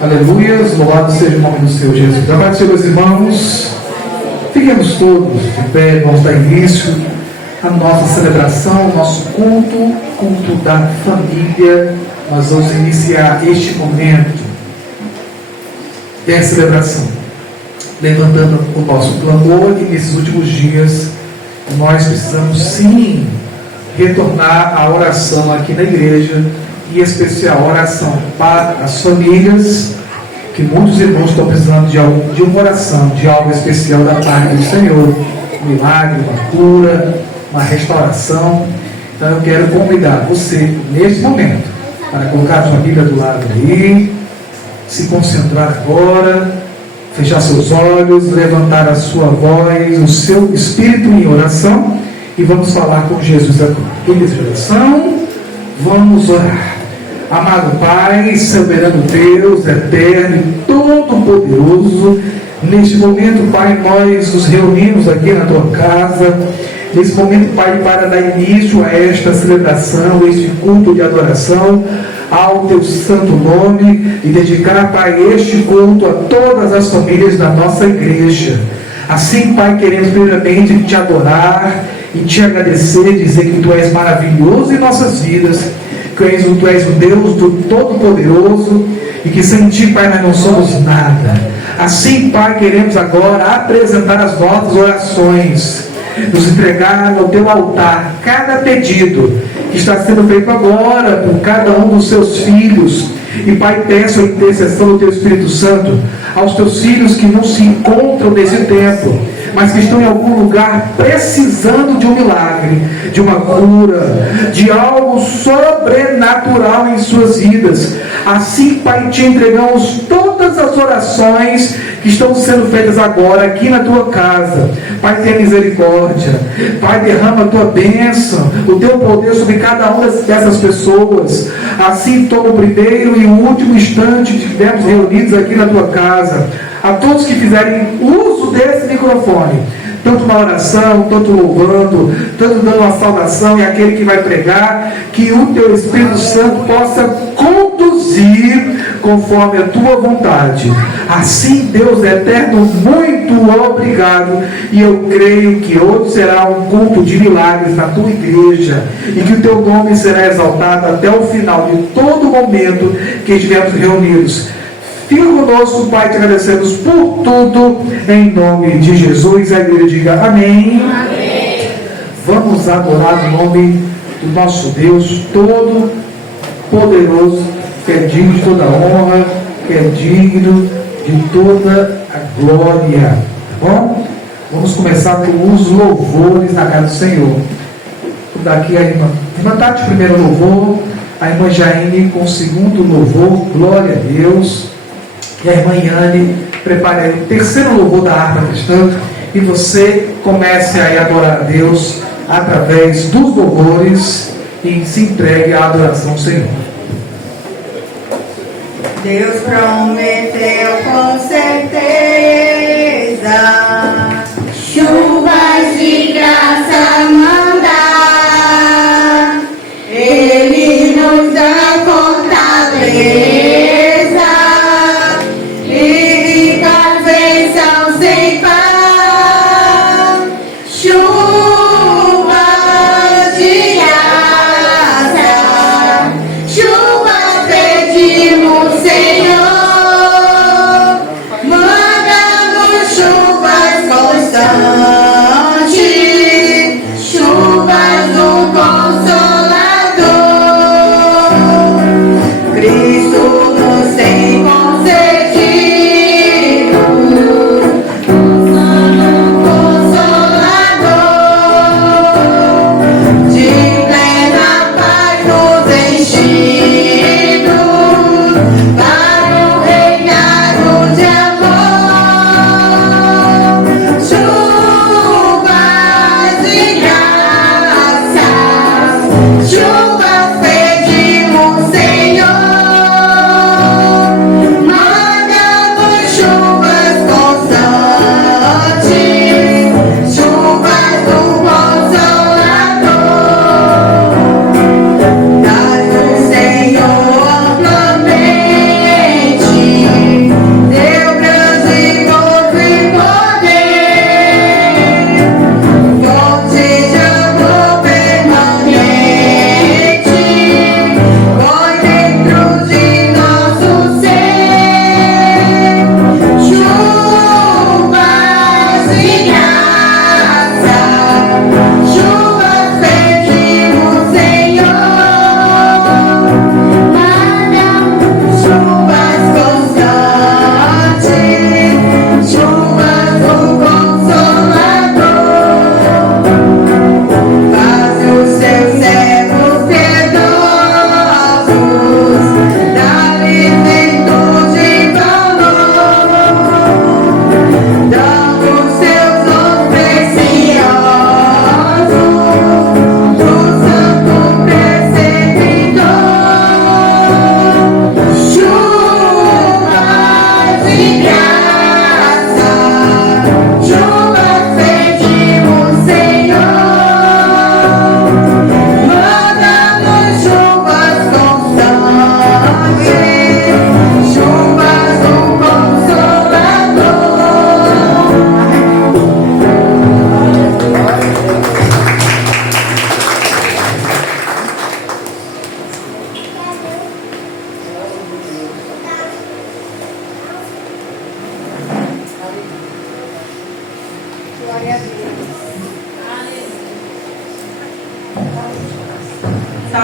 Aleluia, louvado seja o nome do Senhor Jesus. Amado Senhor, meus irmãos, fiquemos todos de pé, vamos dar início à nossa celebração, nosso culto da família. Nós vamos iniciar este momento da celebração, levantando o nosso clamor, e nesses últimos dias nós precisamos sim retornar à oração aqui na igreja, em especial a oração para as famílias, que muitos irmãos estão precisando de uma oração, de algo especial da parte do Senhor, um milagre, uma cura, uma restauração. Então eu quero convidar você neste momento para colocar a sua Bíblia do lado aí, se concentrar agora, fechar seus olhos, levantar a sua voz, o seu espírito em oração, e vamos falar com Jesus agora. Queridos de oração, vamos orar. Amado Pai, soberano Deus, eterno e todo-poderoso, neste momento, Pai, nós nos reunimos aqui na Tua casa, nesse momento, Pai, para dar início a esta celebração, este culto de adoração ao Teu santo nome, e dedicar, Pai, este culto a todas as famílias da nossa igreja. Assim, Pai, queremos primeiramente Te adorar e Te agradecer, dizer que Tu és maravilhoso em nossas vidas, Tu és o Deus do Todo-Poderoso, e que sem Ti, Pai, nós não somos nada. Assim, Pai, queremos agora apresentar as nossas orações, nos entregar no Teu altar cada pedido que está sendo feito agora por cada um dos Seus filhos. E, Pai, peço a intercessão do Teu Espírito Santo aos Teus filhos que não se encontram nesse tempo, mas que estão em algum lugar precisando de um milagre, de uma cura, de algo sobrenatural em suas vidas. Assim, Pai, Te entregamos todas as orações que estão sendo feitas agora aqui na Tua casa. Pai, tenha misericórdia. Pai, derrama a Tua bênção, o Teu poder sobre cada uma dessas pessoas. Assim, toma o primeiro e o último instante que estivermos reunidos aqui na Tua casa. A todos que fizerem uso desse microfone, tanto na oração, tanto louvando, tanto dando uma saudação, e aquele que vai pregar, que o Teu Espírito Santo possa conduzir conforme a Tua vontade. Assim, Deus eterno, muito obrigado, e eu creio que hoje será um culto de milagres na Tua igreja, e que o Teu nome será exaltado até o final de todo momento que estivermos reunidos. Fica conosco, Pai, te agradecemos por tudo, em nome de Jesus. A igreja diga amém. Amém. Vamos adorar o nome do nosso Deus todo-poderoso, que é digno de toda honra, que é digno de toda a glória. Tá bom? Vamos começar com os louvores na casa do Senhor. Vou dar aqui a irmã Tati, primeiro louvor, a irmã Jaine com o segundo louvor, glória a Deus. E a irmã Yane prepare aí o terceiro louvor da harpa cristã, e você comece a adorar a Deus através dos louvores e se entregue à adoração ao Senhor. Deus prometeu com certeza chuvas de graça mandar, Ele nos dá fortaleza. Senhor, manda-nos chuva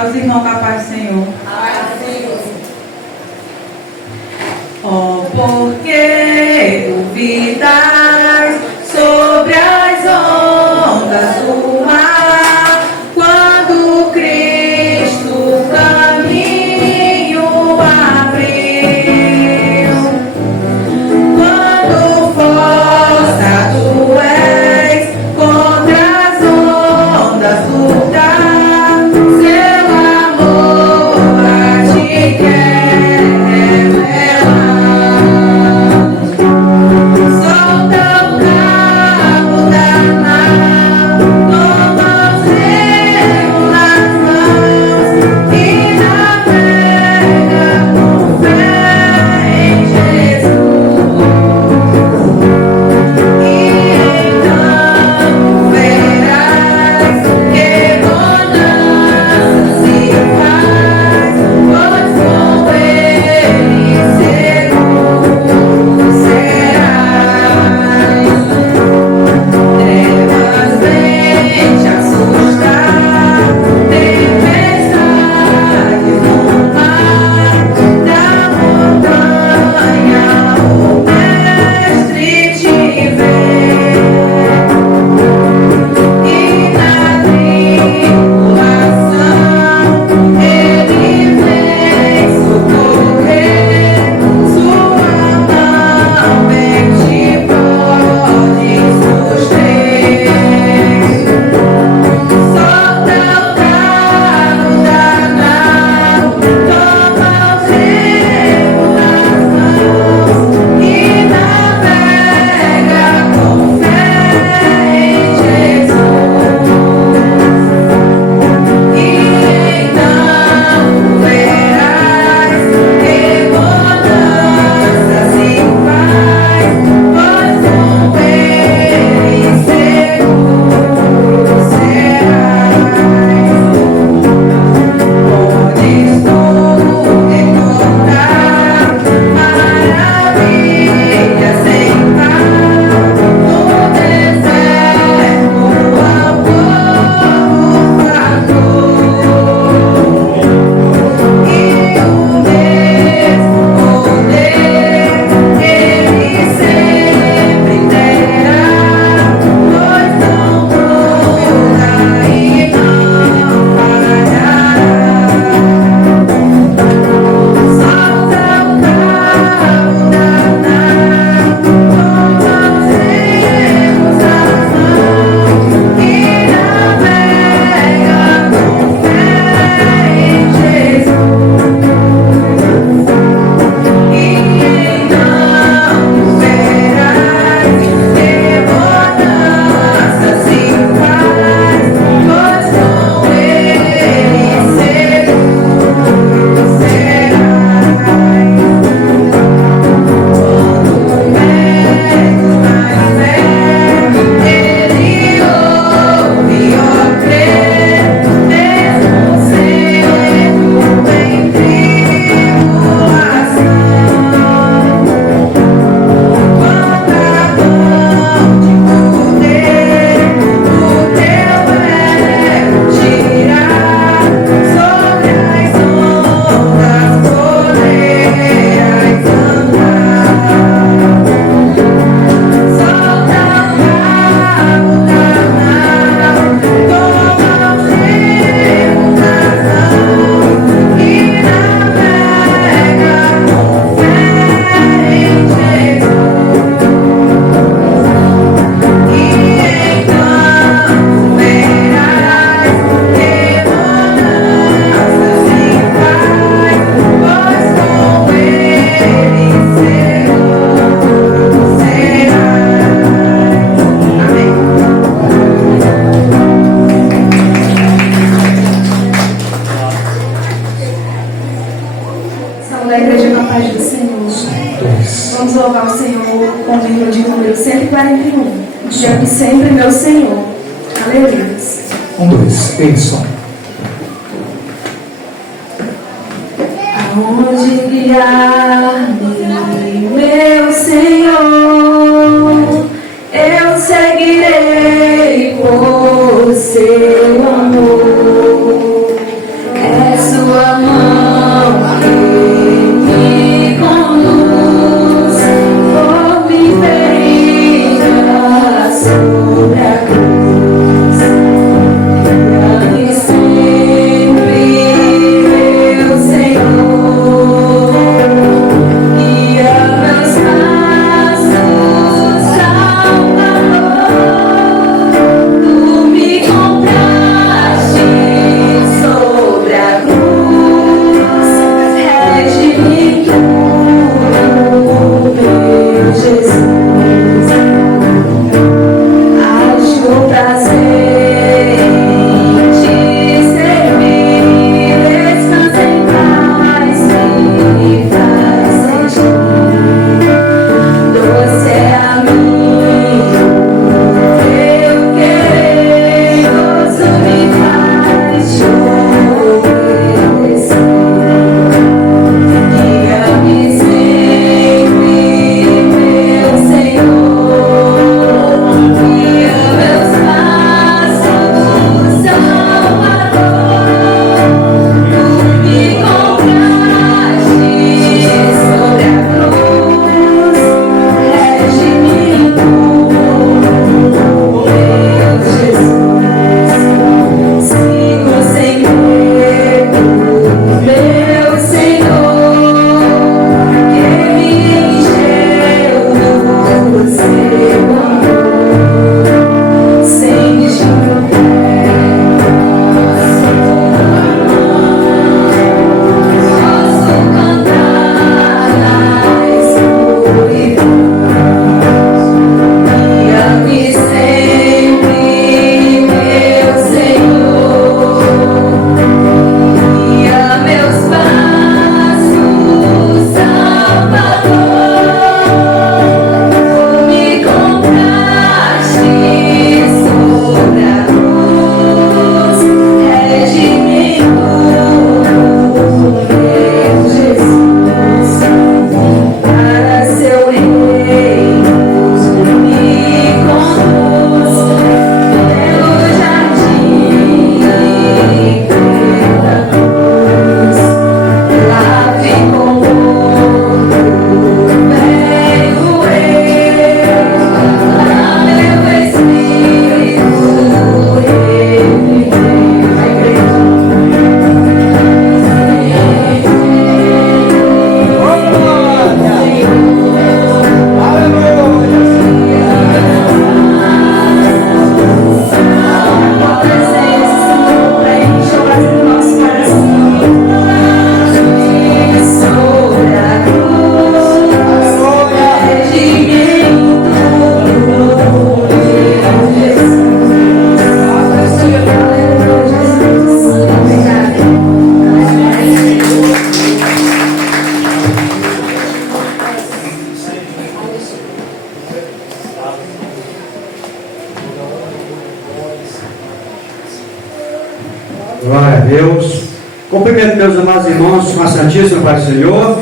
Saúde os irmãos com a paz do Senhor. Oh, porque duvidas sobre as ondas do mar, quando Cristo o caminho abriu, quando forçado és contra as ondas lutar, seu amor a ti quer revelar. Solta o cabo da mar, toma os remos nas mãos e navega com fé em Jesus. E então verás que bonança se faz, pois com ele seguro serás. Trevas vêm te assustar, tempestades no mar, da montanha o Mestre te vê. E na tribulação ele vem socorrer, sua mão bem te pode suster. Solta o cabo da nau, toma os remos nas mãos e navega com fé em Jesus. E então verás que bonança se faz, pois com ele seguro serás. Podes tudo encontrar, maravilha sem par, no deserto ao povo fator. E o mesmo poder ele sempre terá, pois não muda e não falhará. Solta o cabo da nau, toma os remos nas mãos e navega com fé em Jesus. E então verás que bonança se faz, pois com ele seguro serás. Quando menos mais perto, ele ouve e crê, mesmo sendo em tribulação. Quando a mão de poder do teu ego tirar, sobre as ondas poderás andar. Solta o cabo da nau, toma os remos nas mãos e navega com fé em Jesus. E então verás que bonança se faz, pois com ele seguro serás. Amém. Salve a igreja com a paz do Senhor. Vamos louvar o Senhor com o livro de número 141. Diante sempre, meu Senhor. Aleluia. 1, 2, Edson. Aonde guiar-me, meu Senhor, eu seguirei por seu amor. É irmãos com a Santíssima Paz do Senhor.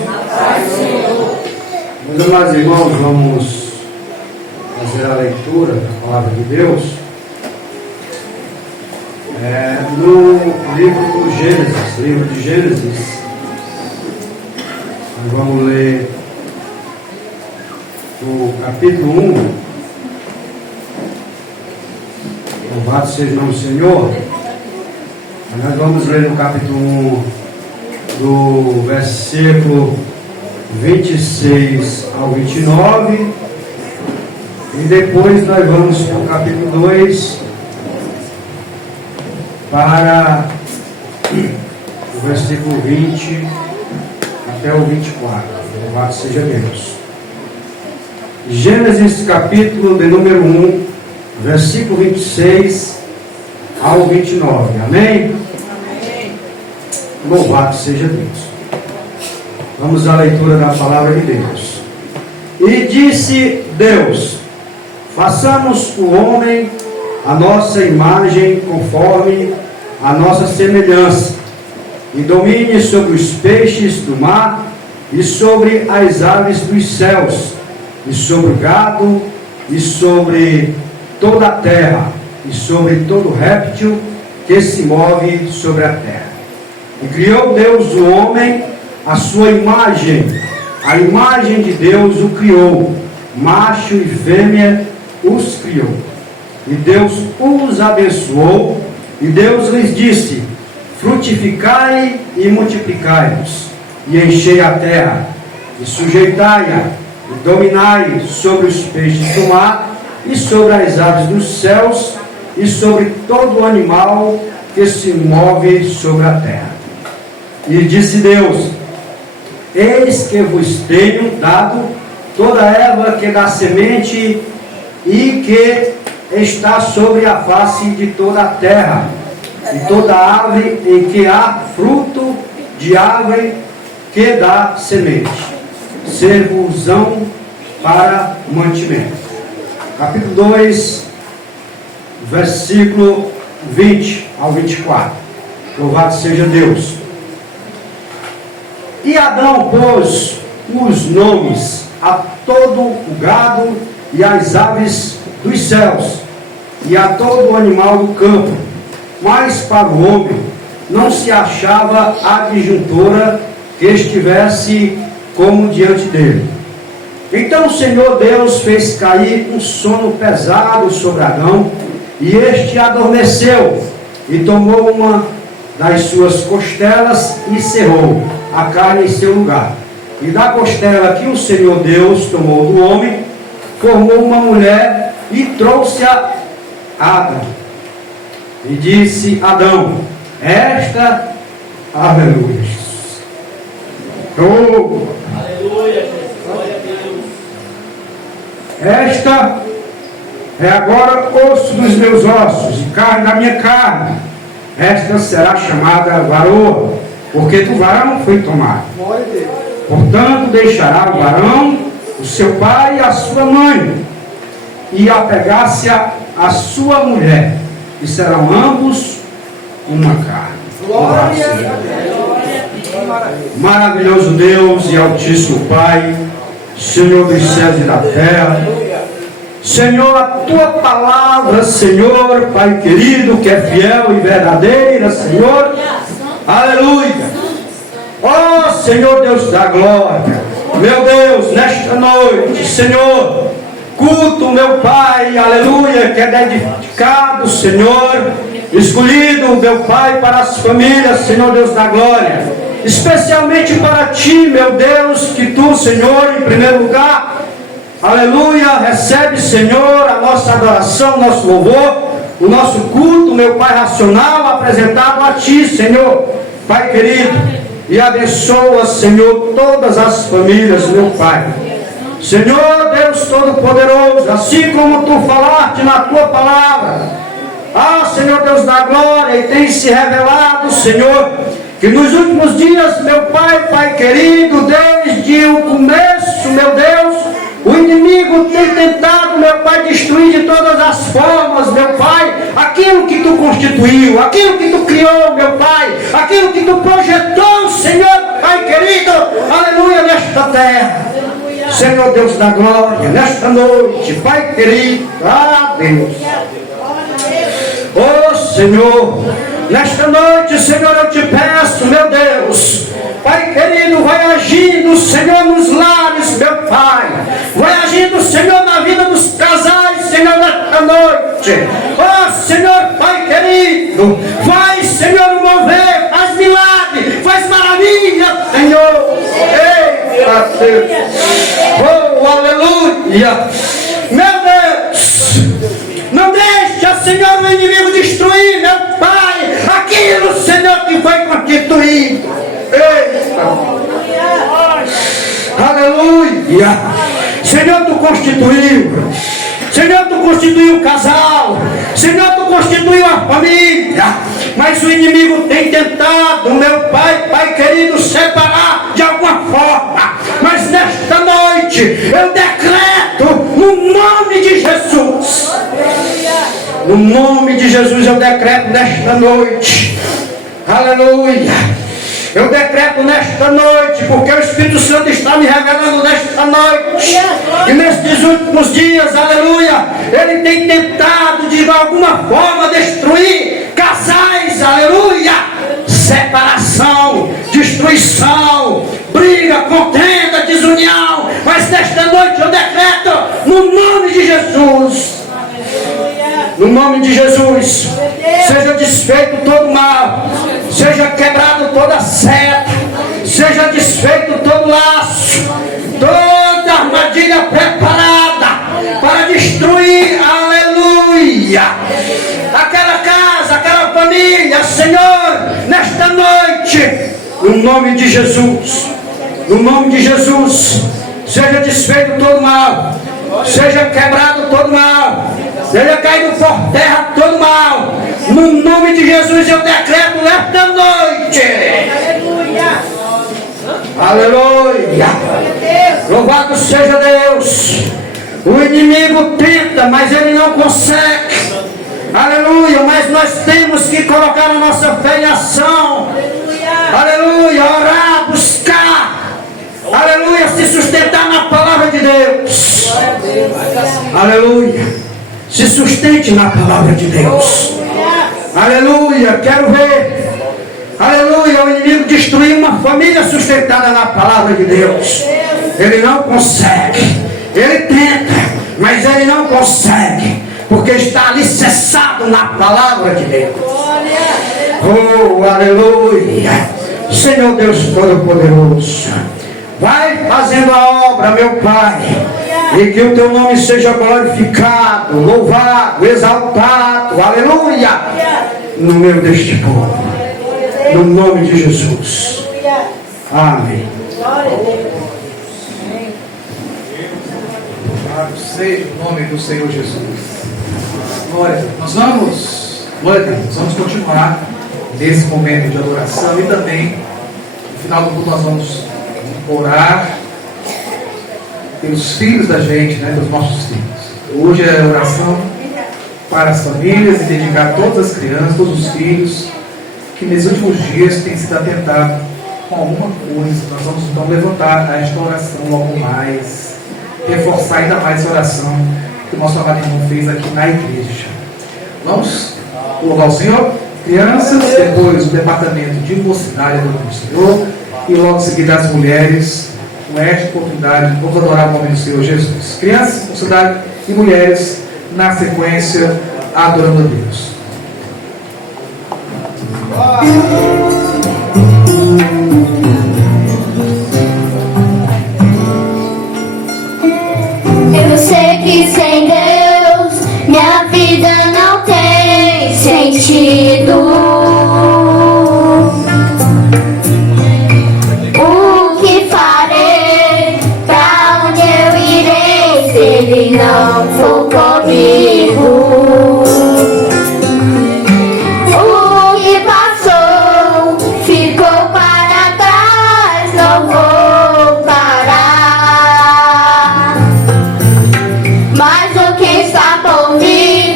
Meus amados irmãos, vamos fazer a leitura da palavra de Deus no livro de Gênesis. Nós vamos ler o capítulo 1. Louvado seja o nome do Senhor. Nós vamos ler no capítulo 1, do versículo 26 ao 29, e depois nós vamos para o capítulo 2, para o versículo 20 até o 24. Louvado seja Deus. Gênesis capítulo de número 1, versículo 26 ao 29. Amém? Amém. Louvado seja Deus. Vamos à leitura da palavra de Deus. E disse Deus: façamos o homem a nossa imagem, conforme a nossa semelhança, e domine sobre os peixes do mar, e sobre as aves dos céus, e sobre o gado, e sobre toda a terra, e sobre todo réptil que se move sobre a terra. E criou Deus o homem à sua imagem, a imagem de Deus o criou, macho e fêmea os criou. E Deus os abençoou, e Deus lhes disse: frutificai e multiplicai-vos, e enchei a terra, e sujeitai-a, e dominai sobre os peixes do mar, e sobre as aves dos céus, e sobre todo animal que se move sobre a terra. E disse Deus: eis que vos tenho dado toda erva que dá semente e que está sobre a face de toda a terra, e toda árvore em que há fruto de árvore que dá semente, servos-ão para mantimento. Capítulo 2, versículo 20 ao 24. Louvado seja Deus. E Adão pôs os nomes a todo o gado e às aves dos céus, e a todo o animal do campo, mas para o homem não se achava adjuntora que estivesse como diante dele. Então o Senhor Deus fez cair um sono pesado sobre Adão, e este adormeceu, e tomou uma das suas costelas e cerrou a carne em seu lugar. E da costela que o Senhor Deus tomou do homem, formou uma mulher e trouxe-a a Adão. E disse Adão: esta, aleluia, oh, aleluia, glória a Deus. Esta é agora osso dos meus ossos e carne da minha carne. Esta será chamada varoa, porque do varão foi tomada. Portanto, deixará o varão o seu pai e a sua mãe, e apegar-se a sua mulher, e serão ambos uma carne. Maravilhoso Deus e Altíssimo Pai, Senhor dos céus e da terra, Senhor, a tua palavra, Senhor, Pai querido, que é fiel e verdadeira, Senhor, aleluia. Ó Senhor Deus da glória, meu Deus, nesta noite, Senhor, culto, meu Pai, aleluia, que é dedicado, Senhor, escolhido, meu Pai, para as famílias, Senhor Deus da glória, especialmente para Ti, meu Deus, que Tu, Senhor, em primeiro lugar, aleluia, recebe, Senhor, a nossa adoração, o nosso louvor, o nosso culto, meu Pai racional, apresentado a Ti, Senhor, Pai querido, e abençoa, Senhor, todas as famílias, meu Pai. Senhor Deus Todo-Poderoso, assim como Tu falaste na Tua palavra, Senhor Deus da glória, e tem se revelado, Senhor, que nos últimos dias, meu Pai, Pai querido, desde o começo, meu Deus, o inimigo tem tentado, meu Pai, destruir de todas as as formas, meu Pai, aquilo que tu constituiu, aquilo que tu criou, meu Pai, aquilo que tu projetou, Senhor, Pai querido, aleluia, nesta terra. Senhor Deus da glória, nesta noite, Pai querido, Deus. Oh Senhor, nesta noite, Senhor, eu te peço, meu Deus, Pai querido, vai agindo, Senhor, nos lares, meu Pai, vai agindo, Senhor, na vida dos casais, Senhor, nesta noite. Oh Senhor, Pai querido, vai, Senhor, mover, faz milagre, faz maravilha, Senhor. Eita Deus. Oh, aleluia. Meu Deus, não deixa, Senhor, o inimigo destruir, meu Pai, aquilo, Senhor, que foi constituído. Eita. Aleluia. Senhor, tu constituiu. Senhor, tu constituiu o casal. Senhor, tu constituiu a família. Mas o inimigo tem tentado, meu Pai, Pai querido, separar de alguma forma. Mas nesta noite, eu decreto, no nome de Jesus. No nome de Jesus, eu decreto nesta noite. Aleluia. Eu decreto nesta noite, porque o Espírito Santo está me revelando nesta noite. E nestes últimos dias, aleluia, ele tem tentado de alguma forma destruir casais, aleluia, separação, destruição, briga, contenda, desunião. Mas nesta noite eu decreto, no nome de Jesus. No nome de Jesus, seja desfeito todo mal, seja quebrado toda seta, seja desfeito todo laço, toda armadilha preparada para destruir, aleluia, aquela casa, aquela família, Senhor, nesta noite, no nome de Jesus, no nome de Jesus, seja desfeito todo mal, seja quebrado todo mal, seja caído por terra todo mal. No nome de Jesus eu decreto nesta noite. Aleluia. Louvado seja Deus. O inimigo tenta, mas ele não consegue. Aleluia. Mas nós temos que colocar a nossa fé em ação. Aleluia. Orar, buscar. Aleluia. Se sustentar na palavra de Deus. Aleluia. Se sustente na palavra de Deus. Aleluia, quero ver. Aleluia, o inimigo destruir uma família sustentada na palavra de Deus. Ele não consegue. Ele tenta, mas ele não consegue. Porque está alicerçado na palavra de Deus. Oh, aleluia. Senhor Deus Todo-Poderoso, vai fazendo a obra, meu Pai. E que o teu nome seja glorificado, louvado, exaltado, aleluia, no meio deste povo, no nome de Jesus. Amém. Louvado seja o nome do Senhor Jesus. Glória. Nós vamos, glória a Deus, nós vamos continuar nesse momento de adoração e também, no final do culto, nós vamos orar pelos filhos da gente, né, dos nossos filhos. Hoje é oração para as famílias e dedicar todas as crianças, todos os filhos que nesses últimos dias têm sido atentados com alguma coisa. Nós vamos então levantar esta oração logo mais, reforçar ainda mais essa oração que o nosso amado irmão fez aqui na igreja. Vamos louvar o Senhor, crianças, depois o departamento de mocidade do Senhor e logo em seguida as mulheres. Com esta oportunidade, vamos adorar o nome do Senhor Jesus. Crianças, mocidade e mulheres, na sequência, adorando a Deus. Eu sei que sem Deus minha vida não tem sentido. Ele não for comigo. O que passou ficou para trás, não vou parar. Mas o que está por vir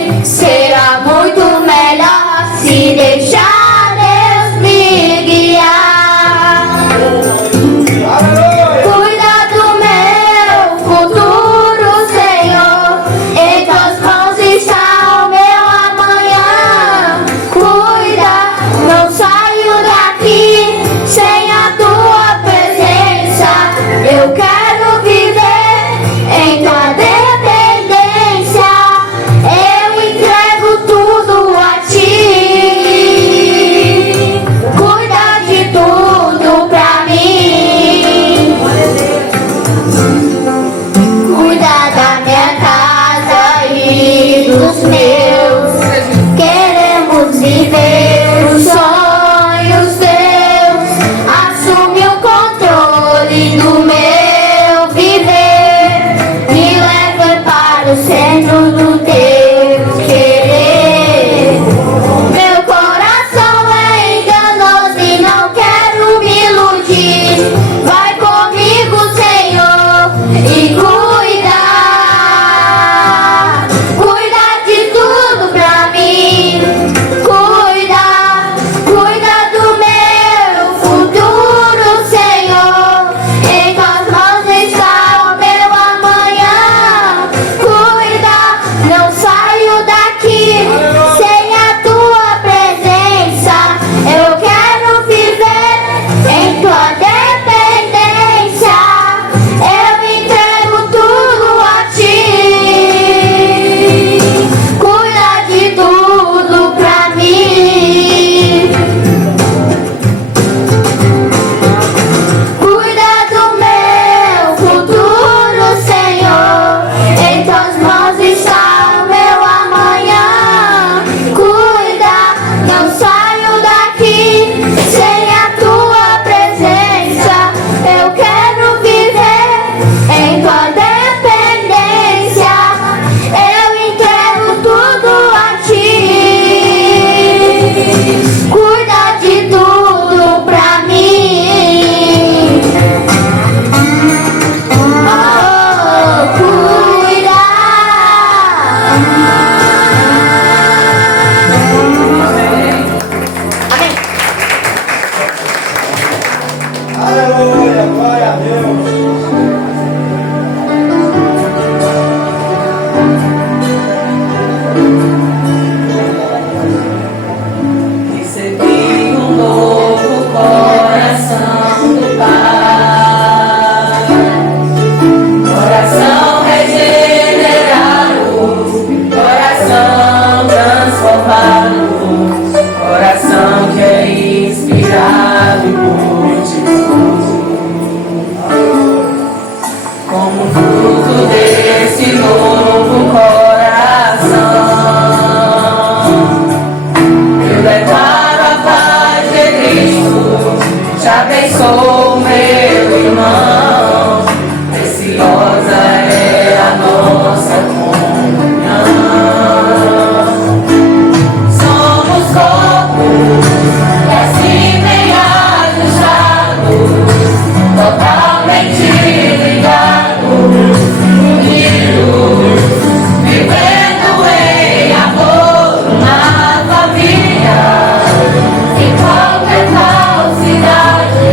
Aleluia, glória a Deus. Recebi um novo coração do Pai, coração regenerado, coração transformado, coração que é inspirado por Jesus. Como fruto desse novo coração, eu declaro a paz de Cristo, te abençoo, meu irmão. Preciosa é a nossa comunhão. Somos corpos e assim bem ajustados, totalmente ligados, unidos, vivendo em amor na família, sem qualquer falsidade,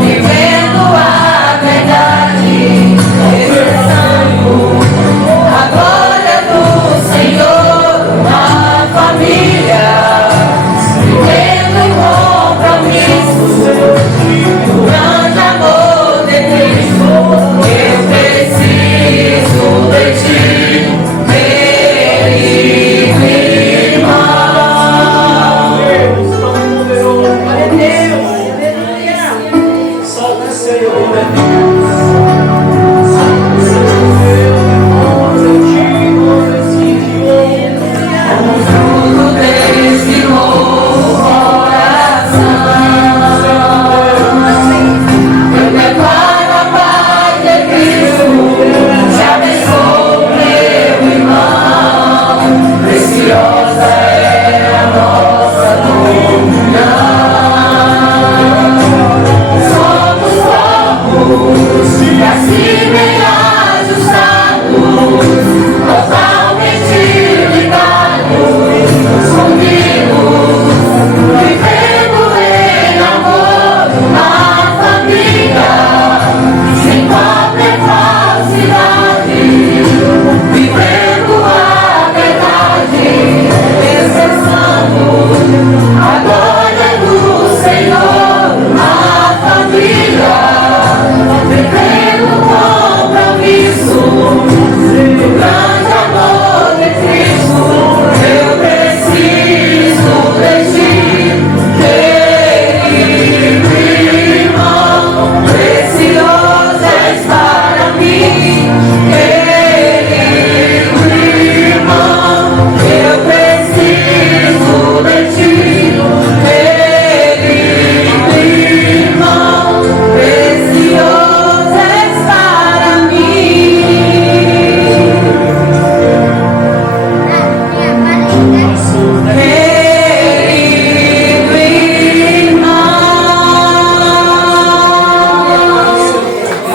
vivendo a verdade, expressando a glória do Senhor na família, vivendo em compromisso, o grande amor de Cristo. Eu preciso de ti, querido irmão. Só o Senhor é Deus. Como fruto desse novo coração, eu declaro a paz de Cristo, te abençoo, meu irmão. Preciosa é a nossa comunhão. Somos corpos e assim bem ajustados, totalmente ligados, unidos, vivendo em amor na família, sem qualquer falsidade, vivendo a verdade, expressando a glória do Senhor na família, vivendo compromisso, o grande amor de Cristo. Eu preciso de ti, querido irmão. Precioso és para mim, querido irmão. Eu preciso de ti, querido irmão. Precioso és para mim. Querido irmão.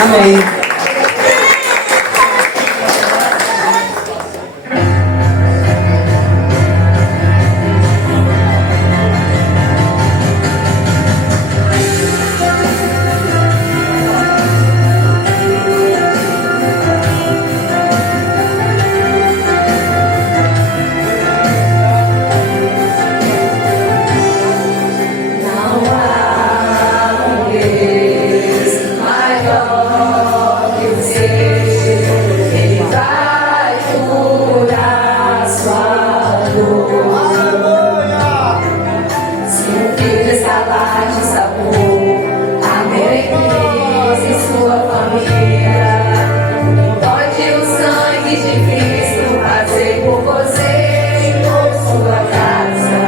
Amém. Não há um Deus maior que você. Ele vai curar sua dor. Se um filho está lá de sabor, a meretriz em sua família, pode o sangue de Cristo fazer por você e por sua casa.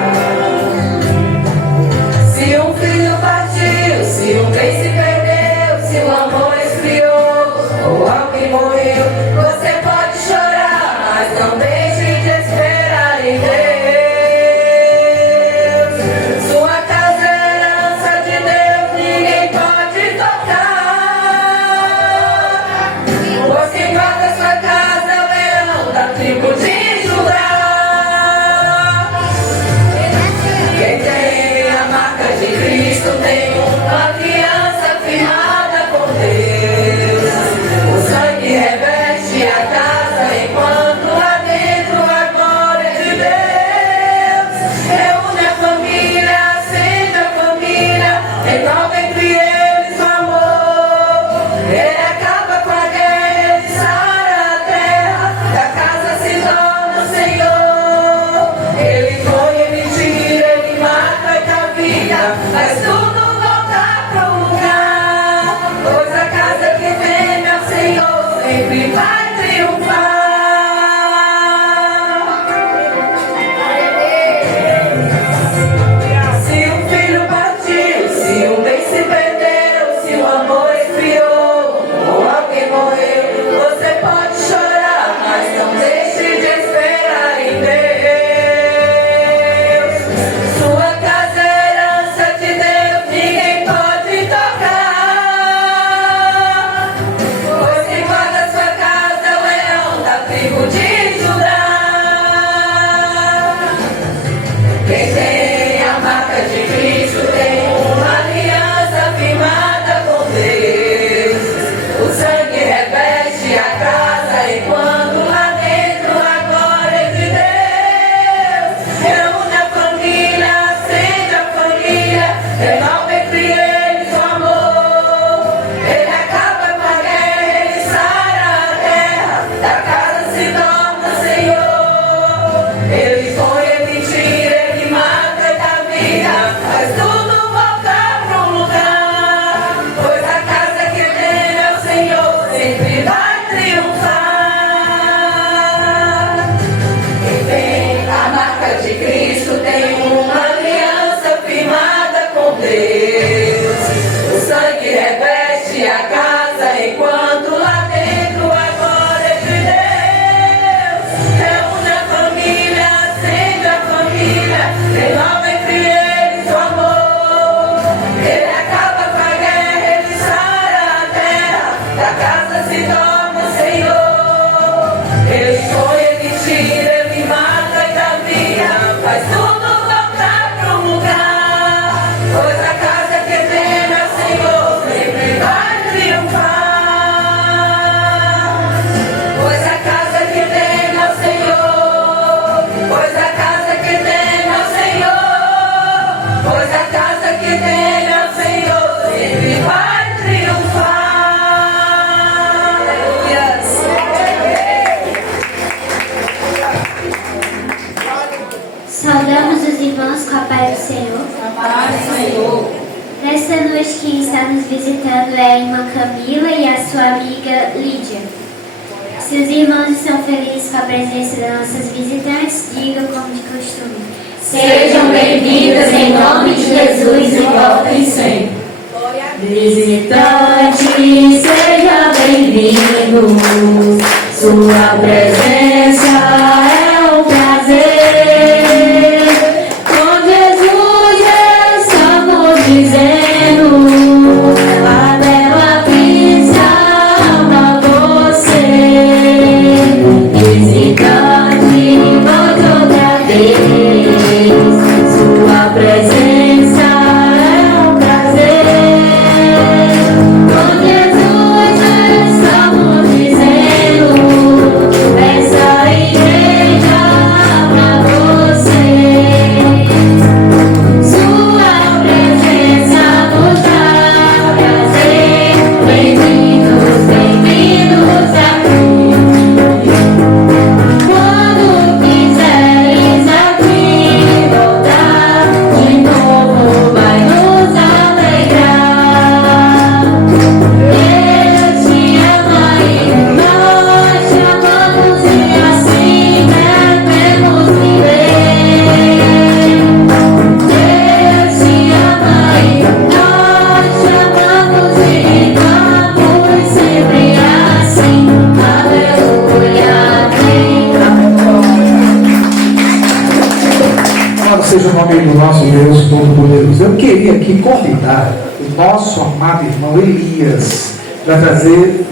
Se um filho partiu, se um bem se perdeu, se o amor esfriou ou alguém morreu, você pode chorar, mas não deixe de esperar em Deus. Sua casa é herança de Deus, ninguém pode tocar. Pois quem guarda sua casa é o está nos visitando é a irmã Camila e a sua amiga Lídia. Se os irmãos estão felizes com a presença das nossas visitantes, digam como de costume. Sejam bem-vindas em nome de Jesus e voltem sempre. Visitante, seja bem-vindo. Sua presença é um prazer. Com Jesus estamos dizendo, a bela pista ama você. Visitante, volte outra vez. Sua presença é um prazer. Com Jesus estamos dizendo, essa igreja ama você. Sua presença nos dá prazer. Bem-vindos, bem-vindos aqui. Quando quiseres aqui voltar, de novo vai nos alegrar. Deus te ama e nós te amamos e assim devemos viver. Deus te ama e nós te amamos e vamos sempre assim. Aleluia, amém. Louvado seja o nome do nosso Deus Todo-Poderoso. Eu queria aqui convidar o nosso amado irmão Elias para trazer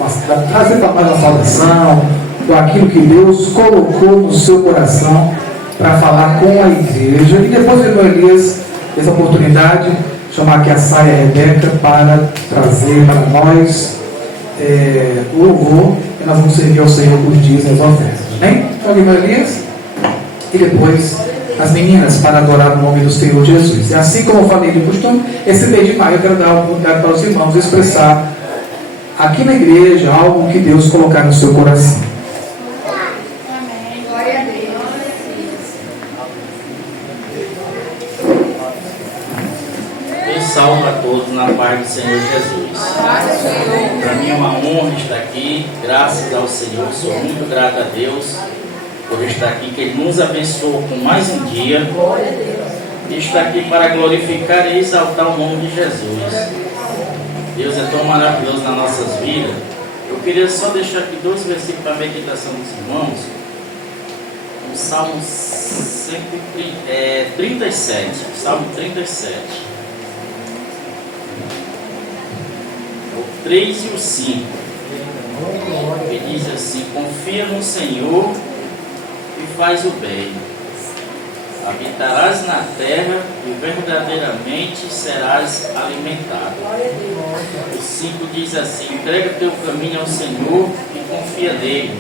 para nós uma saudação, com aquilo que Deus colocou no seu coração para falar com a igreja. E depois o irmão Elias, essa oportunidade, chamar aqui a Saia Rebeca para trazer para nós o louvor que nós vamos servir ao Senhor por dias nas ofertas. Amém? Então, irmão Elias, e depois as meninas para adorar o nome do Senhor Jesus. E assim como eu falei de costume, esse mês de maio eu quero dar a oportunidade para os irmãos expressar aqui na igreja algo que Deus colocar no seu coração. Amém. Glória a Deus. Eu salvo a todos na paz do Senhor Jesus. Para mim é uma honra estar aqui, graças ao Senhor, sou muito grato a Deus por estar aqui, que Ele nos abençoou com mais um dia. E estar aqui para glorificar e exaltar o nome de Jesus. Deus é tão maravilhoso nas nossas vidas. Eu queria só deixar aqui 2 versículos para a meditação dos irmãos. O Salmo 37. Salmo 37. O 3 e o 5. Que diz assim: confia no Senhor e faz o bem. Habitarás na terra e verdadeiramente serás alimentado. O 5 diz assim: entrega teu caminho ao Senhor e confia nele,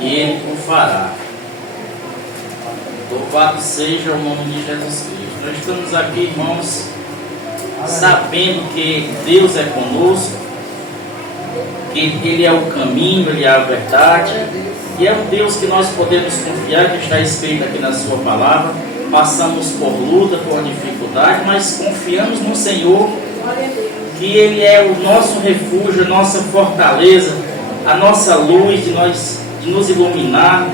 e Ele o fará. Louvado seja o nome de Jesus Cristo. Nós estamos aqui, irmãos, sabendo que Deus é conosco, que Ele é o caminho, Ele é a verdade, e é um Deus que nós podemos confiar, que está escrito aqui na sua palavra. Passamos por luta, por dificuldade, mas confiamos no Senhor, que Ele é o nosso refúgio, a nossa fortaleza, a nossa luz de nos iluminar.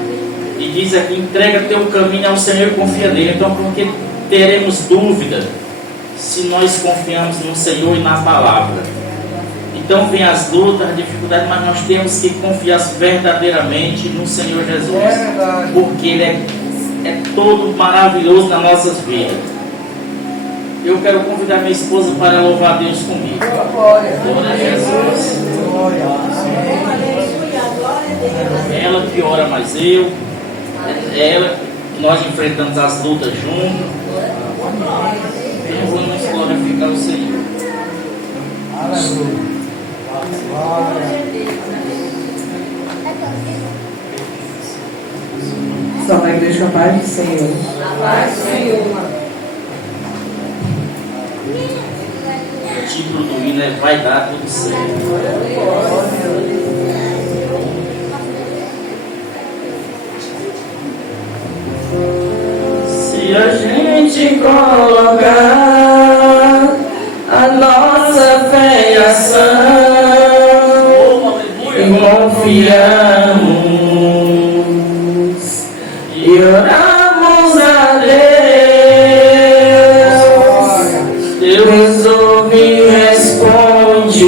E diz aqui: entrega teu caminho ao Senhor e confia nele. Então, por que teremos dúvida se nós confiamos no Senhor e na palavra? Então vem as lutas, as dificuldades, mas nós temos que confiar verdadeiramente no Senhor Jesus, porque Ele é todo maravilhoso nas nossas vidas. Eu quero convidar minha esposa para louvar a Deus comigo. Glória a Jesus. Ela que ora mais eu, ela que nós enfrentamos as lutas juntos. Então vamos glorificar o Senhor. Só na igreja com a paz do Senhor. A paz do Senhor. O título do hino é Vai Dar Tudo Certo. Se a gente colocar a nossa confiamos e oramos a Deus. Deus ouve e responde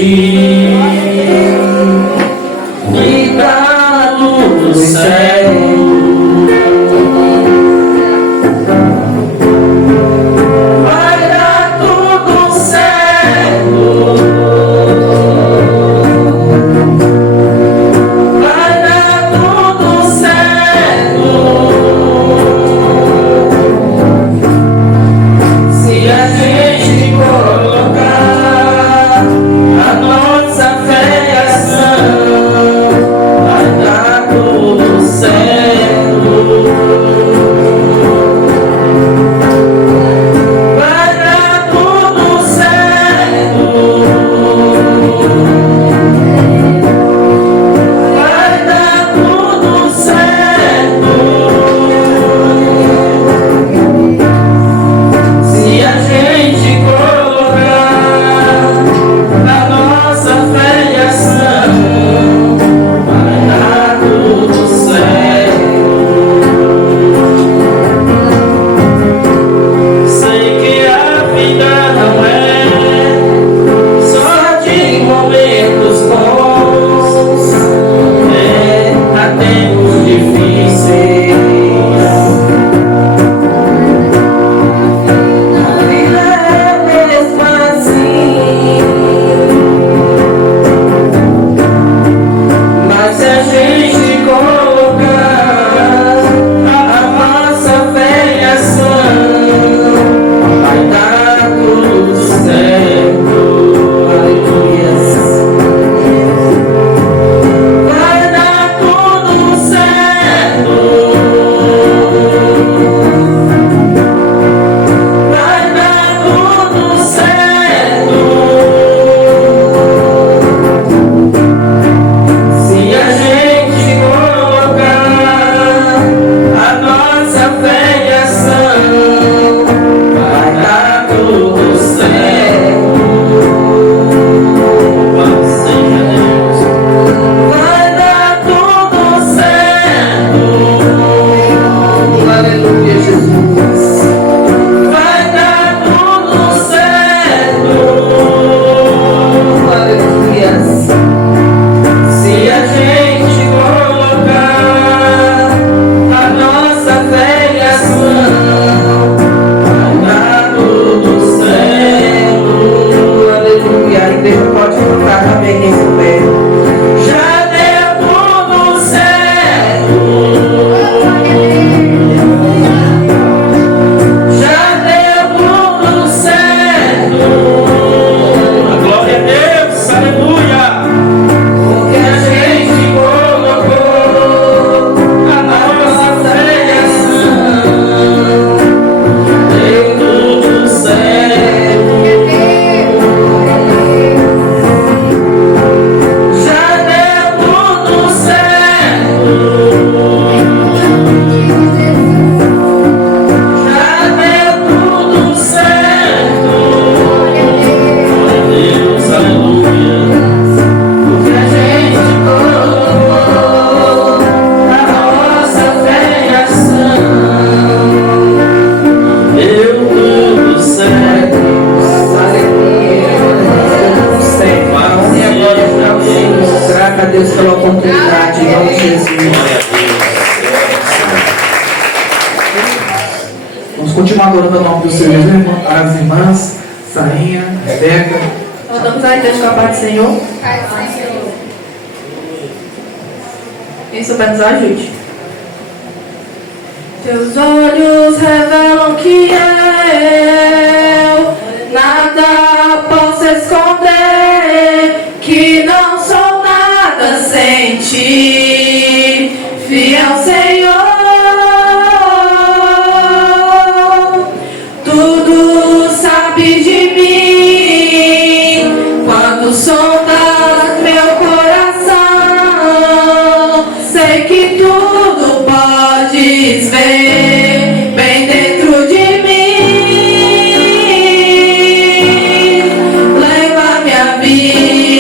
e dá tudo certo. Continuar adorando o nome do Senhor, as irmãs, Sainha, Rebeca. Voltamos à igreja com a paz do Senhor. Isso vai nos ajude. Teus olhos revelam que eu nada posso esconder, que não sou nada sem ti, fiel Senhor. Tudo sabe de mim quando sondas meu coração. Sei que tudo podes ver bem dentro de mim. Leva minha vida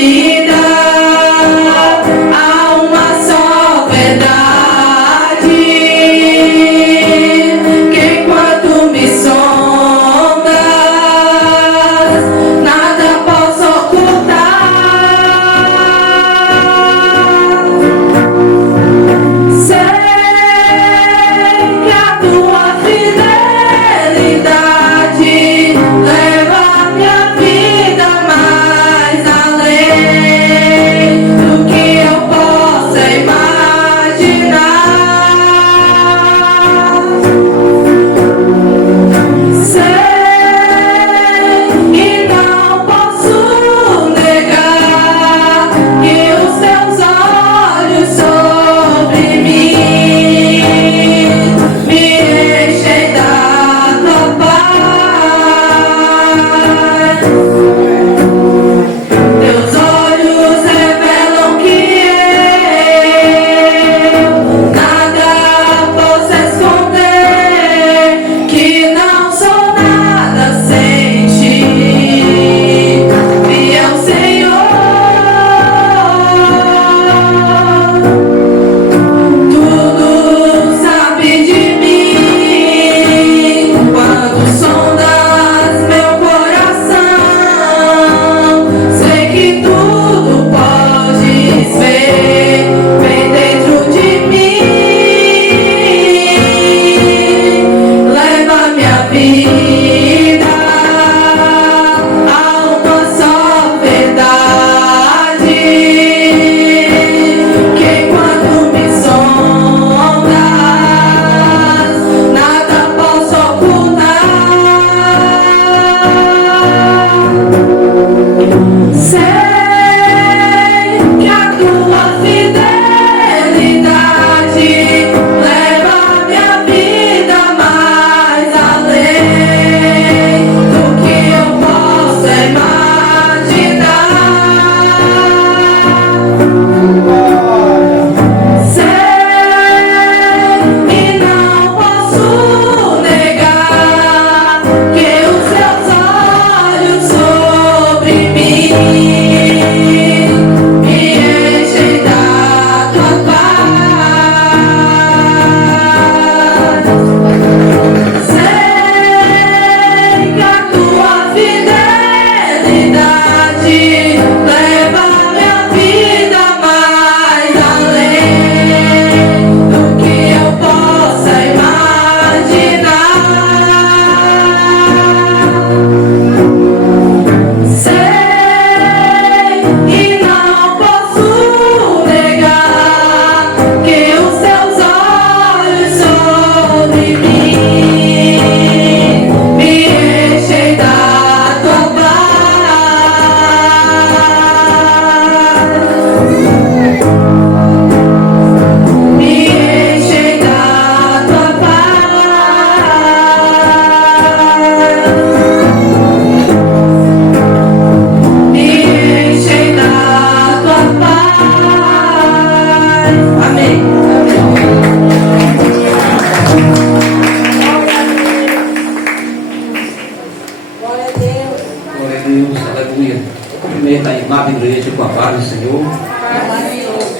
paz do Senhor.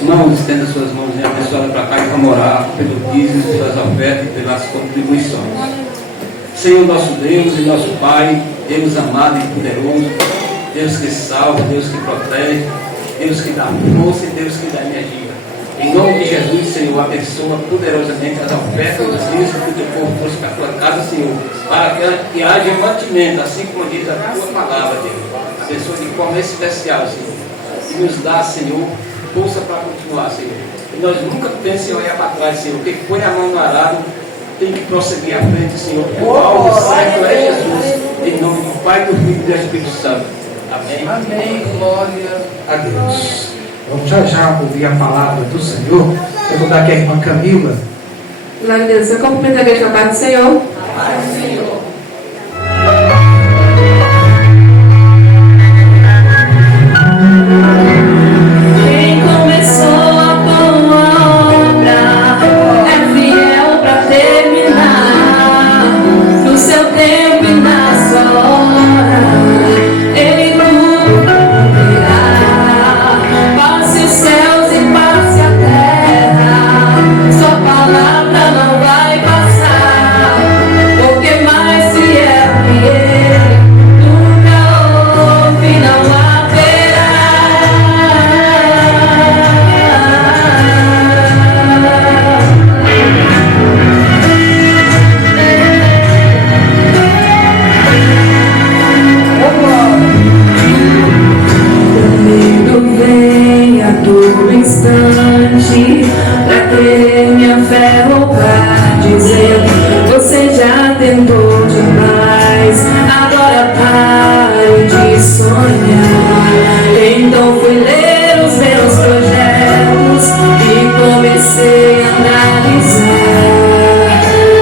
Irmãos, estenda suas mãos e abençoada para cá e vamos orar pelo dízimo, pelas ofertas e pelas contribuições. Senhor nosso Deus e nosso Pai, Deus amado e poderoso, Deus que salva, Deus que protege, Deus que dá força e Deus que dá energia. Em nome de Jesus, Senhor, abençoa poderosamente as ofertas e os dízimos que o teu povo trouxe para a tua casa, Senhor, para que haja mantimento, assim como diz a tua palavra, Deus. Abençoa de forma especial, Senhor, e nos dá, Senhor, força para continuar, Senhor. E nós nunca pensemos em olhar para trás, Senhor. Quem põe a mão no arado tem que prosseguir à frente, Senhor. O alvo certo é Jesus. Em nome do Pai, do Filho e do Espírito Santo. Amém. Amém. Glória a Deus. Vamos já ouvir a palavra do Senhor. Eu vou dar aqui a irmã Camila. Glória a Deus. Eu cumprimento a igreja com a paz do Senhor. Paz do Senhor. Quem começou a boa obra é fiel para terminar. No seu tempo e na sua hora, Ele tudo cumprirá. Passe os céus e passe a terra, sua palavra não vai passar, porque mais fiel que Ele nunca houve, não haverá. Comigo vem a todo instante pra querer minha fé roubar, dizendo: você já tentou demais, agora pare de sonhar. Então fui ler os meus projetos e comecei a analisar.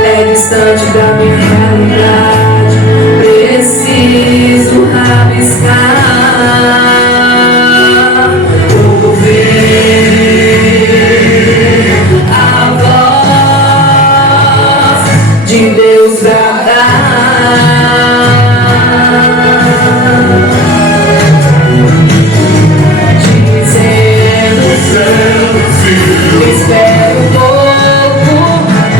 É distante da minha realidade, preciso rabiscar. De Deus dizendo: espero um pouco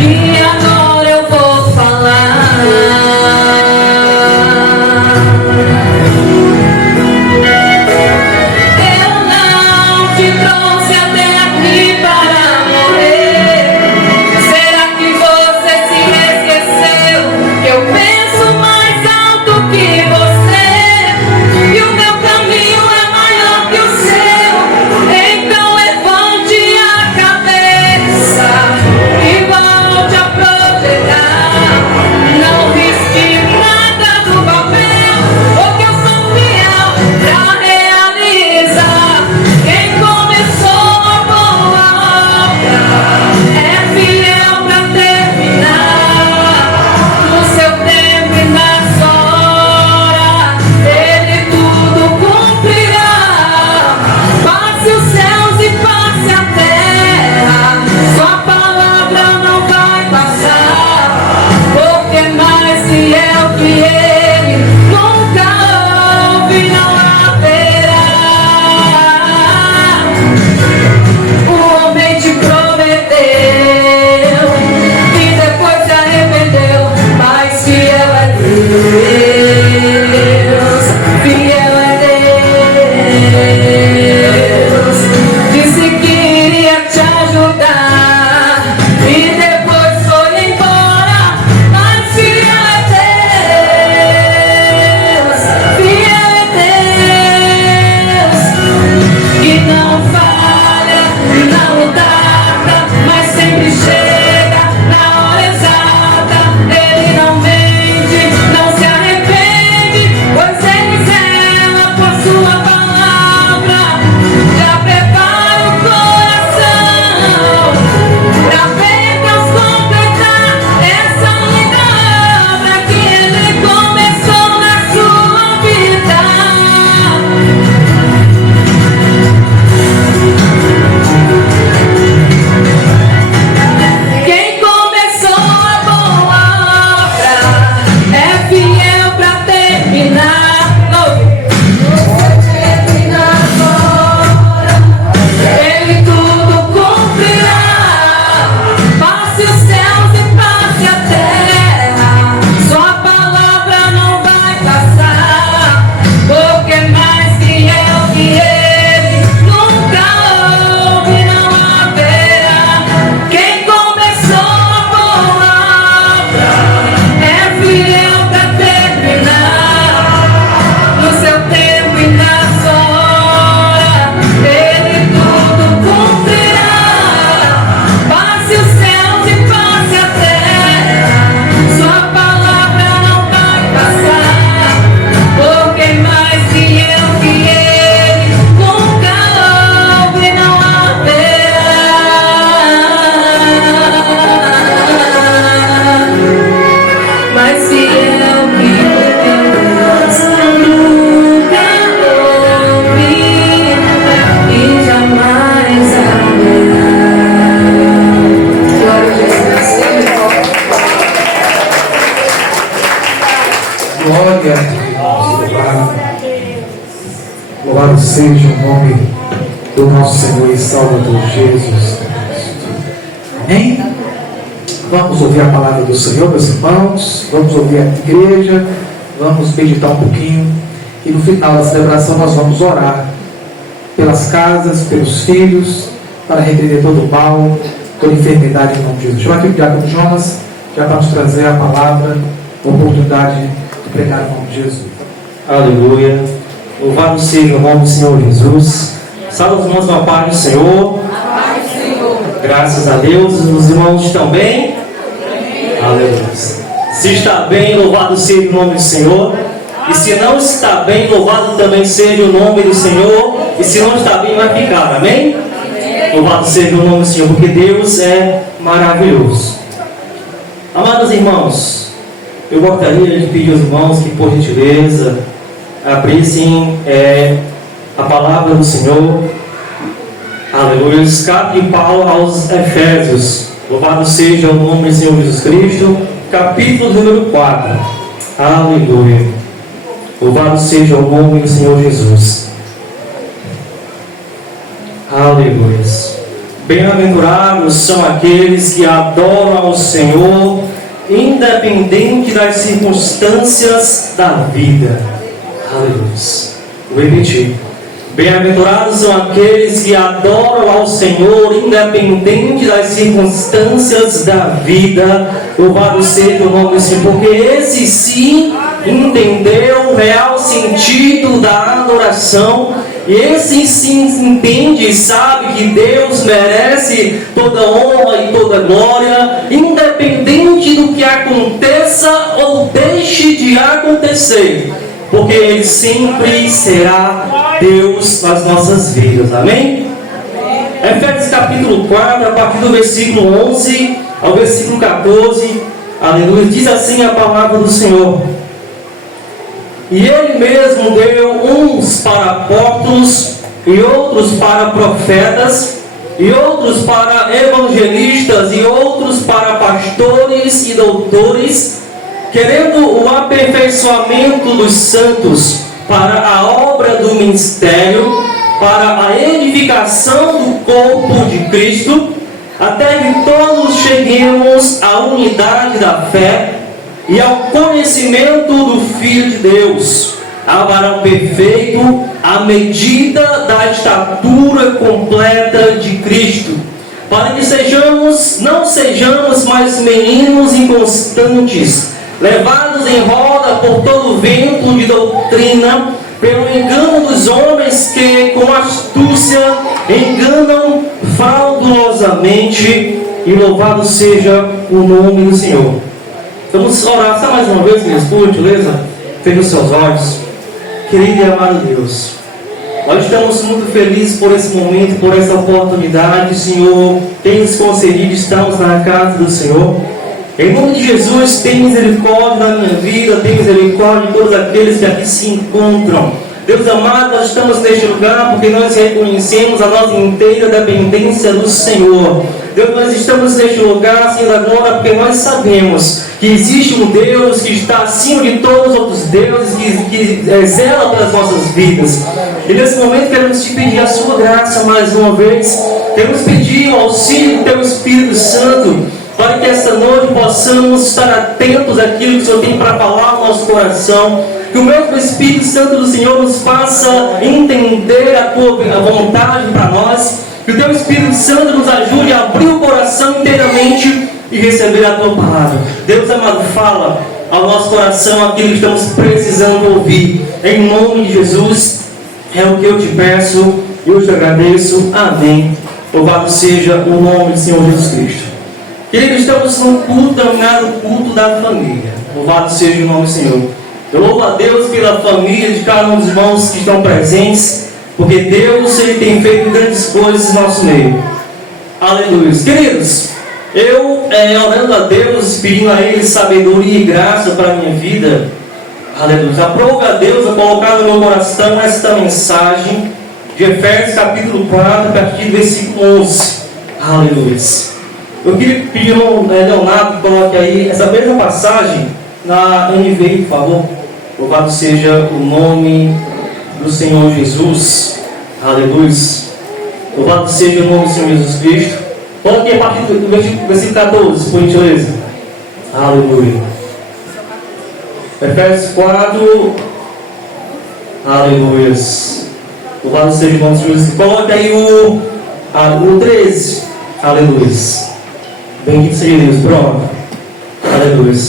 e agora eu vou falar. Eu não te trouxe até aqui para morrer. Será que você se esqueceu que eu penso mais alto que você? E o meu caminho é maior que o seu. Então levante a cabeça e volte a projetar. Não risque nada do papel, porque eu sou fiel pra realizar. Quem começou a seja o nome do nosso Senhor e Salvador Jesus Cristo. Amém? Vamos ouvir a palavra do Senhor, meus irmãos. Vamos ouvir a igreja. Vamos meditar um pouquinho. E no final da celebração nós vamos orar pelas casas, pelos filhos, para repreender todo o mal, toda enfermidade em nome de Jesus. Chama aqui o diácono Jonas, já para nos trazer a palavra, a oportunidade de pregar em nome de Jesus. Aleluia. Louvado seja o nome do Senhor Jesus. Salve os irmãos com a paz do Senhor. Graças a Deus. Os irmãos estão bem? Aleluia. Se está bem, louvado seja o nome do Senhor. E se não está bem, louvado também seja o nome do Senhor. E se não está bem, vai ficar. Amém? Louvado seja o nome do Senhor, porque Deus é maravilhoso. Amados irmãos, eu gostaria de pedir aos irmãos que, por gentileza, abrissem a palavra do Senhor. Aleluia. Carta de Paulo aos Efésios. Louvado seja o nome do Senhor Jesus Cristo. Capítulo número 4. Aleluia. Louvado seja o nome do Senhor Jesus. Aleluia. Bem-aventurados são aqueles que adoram ao Senhor, independente das circunstâncias da vida. Aleluia. Vou repetir. Bem-aventurados são aqueles que adoram ao Senhor, independente das circunstâncias da vida. Louvado seja o nome do Senhor, porque esse sim entendeu o real sentido da adoração. E esse sim entende e sabe que Deus merece toda honra e toda glória, independente do que aconteça ou deixe de acontecer, porque Ele sempre será Deus nas nossas vidas. Amém? Efésios capítulo 4, a partir do versículo 11 ao versículo 14, aleluia, diz assim a palavra do Senhor: e Ele mesmo deu uns para apóstolos, e outros para profetas, e outros para evangelistas, e outros para pastores e doutores, querendo o aperfeiçoamento dos santos para a obra do ministério, para a edificação do corpo de Cristo, até que todos cheguemos à unidade da fé e ao conhecimento do Filho de Deus, ao varão perfeito, à medida da estatura completa de Cristo, para que não sejamos mais meninos inconstantes, levados em roda por todo vento de doutrina, pelo engano dos homens que com astúcia enganam fraudulosamente. E louvado seja o nome do Senhor. Vamos orar só mais uma vez, queridos, por gentileza. Feche os seus olhos. Querido e amado Deus, nós estamos muito felizes por esse momento, por essa oportunidade. Senhor, tem nos concedido, estamos na casa do Senhor. Em nome de Jesus, tem misericórdia na minha vida, tem misericórdia de todos aqueles que aqui se encontram. Deus amado, nós estamos neste lugar porque nós reconhecemos a nossa inteira dependência do Senhor. Deus, nós estamos neste lugar, Senhor da glória, porque nós sabemos que existe um Deus que está acima de todos os outros deuses, que zela pelas nossas vidas. E nesse momento queremos te pedir a sua graça mais uma vez. Queremos pedir o auxílio do teu Espírito Santo, para que esta noite possamos estar atentos àquilo que o Senhor tem para falar no nosso coração. Que o mesmo Espírito Santo do Senhor nos faça entender a tua vontade para nós. Que o teu Espírito Santo nos ajude a abrir o coração inteiramente e receber a tua palavra. Deus amado, fala ao nosso coração aquilo que estamos precisando ouvir. Em nome de Jesus, é o que eu te peço e eu te agradeço. Amém. Louvado seja o nome do Senhor Jesus Cristo. Queridos, estamos no culto denominado culto da família. Louvado seja o nome do Senhor. Eu louvo a Deus pela família de cada um dos irmãos que estão presentes, porque Deus, Ele tem feito grandes coisas no nosso meio. Aleluia. Queridos, eu orando a Deus, pedindo a Ele sabedoria e graça para a minha vida. Aleluia. Aprove a Deus a colocar no meu coração esta mensagem de Efésios capítulo 4, a partir do versículo 11. Aleluia. Eu queria pedir ao Leonardo que coloque aí essa mesma passagem na NVI, por favor. Louvado seja o nome do Senhor Jesus. Aleluia. Louvado seja o nome do Senhor Jesus Cristo. Olha aqui a partir do versículo 14, por gentileza. Aleluia. Efésios 4. Aleluia. Louvado seja o nome do Senhor Jesus Cristo. Coloca aí o 13. Aleluia. Bendito seja Deus. Pronto. Aleluia.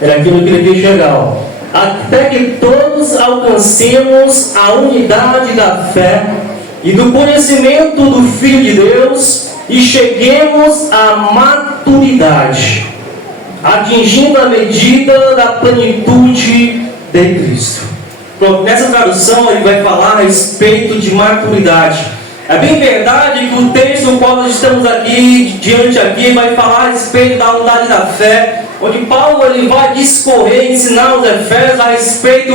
Era aquilo que ele queria chegar. Ó. Até que todos alcancemos a unidade da fé e do conhecimento do Filho de Deus e cheguemos à maturidade, atingindo a medida da plenitude de Cristo. Pronto, nessa tradução ele vai falar a respeito de maturidade. É bem verdade que o texto no qual nós estamos aqui, diante aqui, vai falar a respeito da unidade da fé, onde Paulo ele vai discorrer, ensinar os Efésios a respeito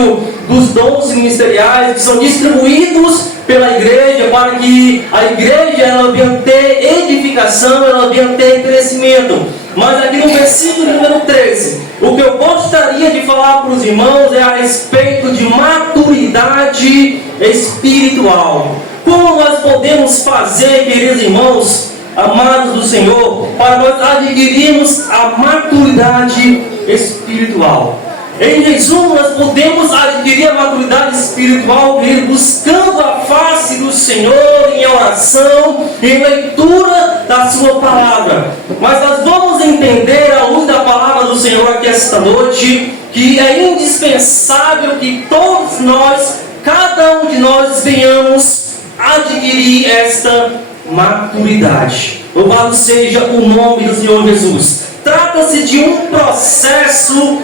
dos dons ministeriais que são distribuídos pela igreja, para que a igreja ela venha ter edificação, ela venha ter crescimento. Mas aqui no versículo número 13, o que eu gostaria de falar para os irmãos é a respeito de maturidade espiritual. Como nós podemos fazer, queridos irmãos, amados do Senhor, para nós adquirirmos a maturidade espiritual? Em resumo, nós podemos adquirir a maturidade espiritual buscando a face do Senhor em oração, em leitura da sua palavra. Mas nós vamos entender, à luz da palavra do Senhor aqui esta noite, que é indispensável que todos nós, cada um de nós, venhamos adquirir esta maturidade. Louvado seja o nome do Senhor Jesus. Trata-se de um processo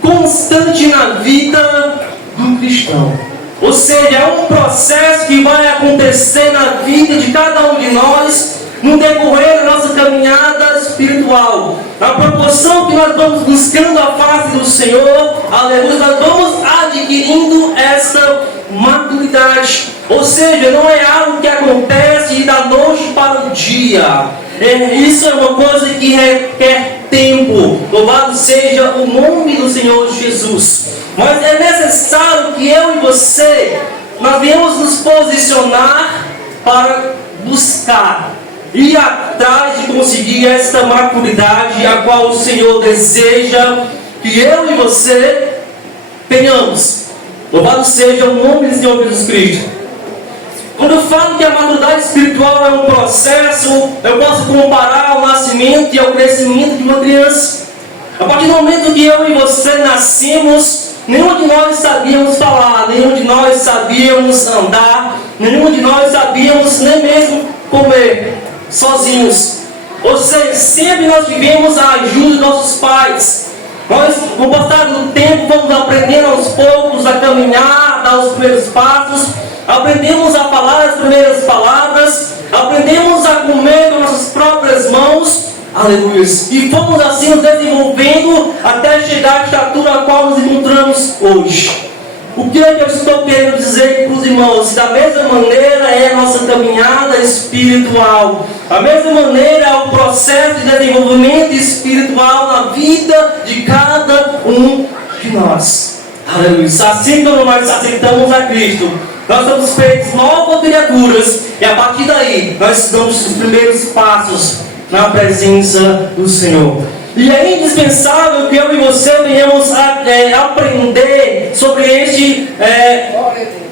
constante na vida do cristão. Ou seja, é um processo que vai acontecer na vida de cada um de nós no decorrer da nossa caminhada espiritual. Na proporção que nós vamos buscando a face do Senhor, aleluia, nós vamos adquirindo esta maturidade. Ou seja, não é algo que acontece da noite para o dia. Isso é uma coisa que requer tempo. Louvado seja o nome do Senhor Jesus. Mas é necessário que eu e você, nós venhamos nos posicionar para buscar, ir atrás de conseguir esta maturidade a qual o Senhor deseja que eu e você tenhamos. Louvado seja o nome do Senhor Jesus Cristo. Quando eu falo que a maturidade espiritual é um processo, eu posso comparar ao nascimento e ao crescimento de uma criança. A partir do momento que eu e você nascemos, nenhum de nós sabíamos falar, nenhum de nós sabíamos andar, nenhum de nós sabíamos nem mesmo comer sozinhos. Ou seja, sempre nós tivemos a ajuda dos nossos pais. Nós, com o passar do tempo, vamos aprendendo aos poucos a caminhar, a dar os primeiros passos. Aprendemos a falar as primeiras palavras, aprendemos a comer com nossas próprias mãos, aleluia, e fomos assim nos desenvolvendo até chegar à estatura a qual nos encontramos hoje. O que é que eu estou querendo dizer para os irmãos? Da mesma maneira é a nossa caminhada espiritual, da mesma maneira é o processo de desenvolvimento espiritual na vida de cada um de nós, aleluia. Assim como nós aceitamos a Cristo, nós somos feitos novas criaturas, e a partir daí nós damos os primeiros passos na presença do Senhor. E é indispensável que eu e você venhamos a aprender sobre este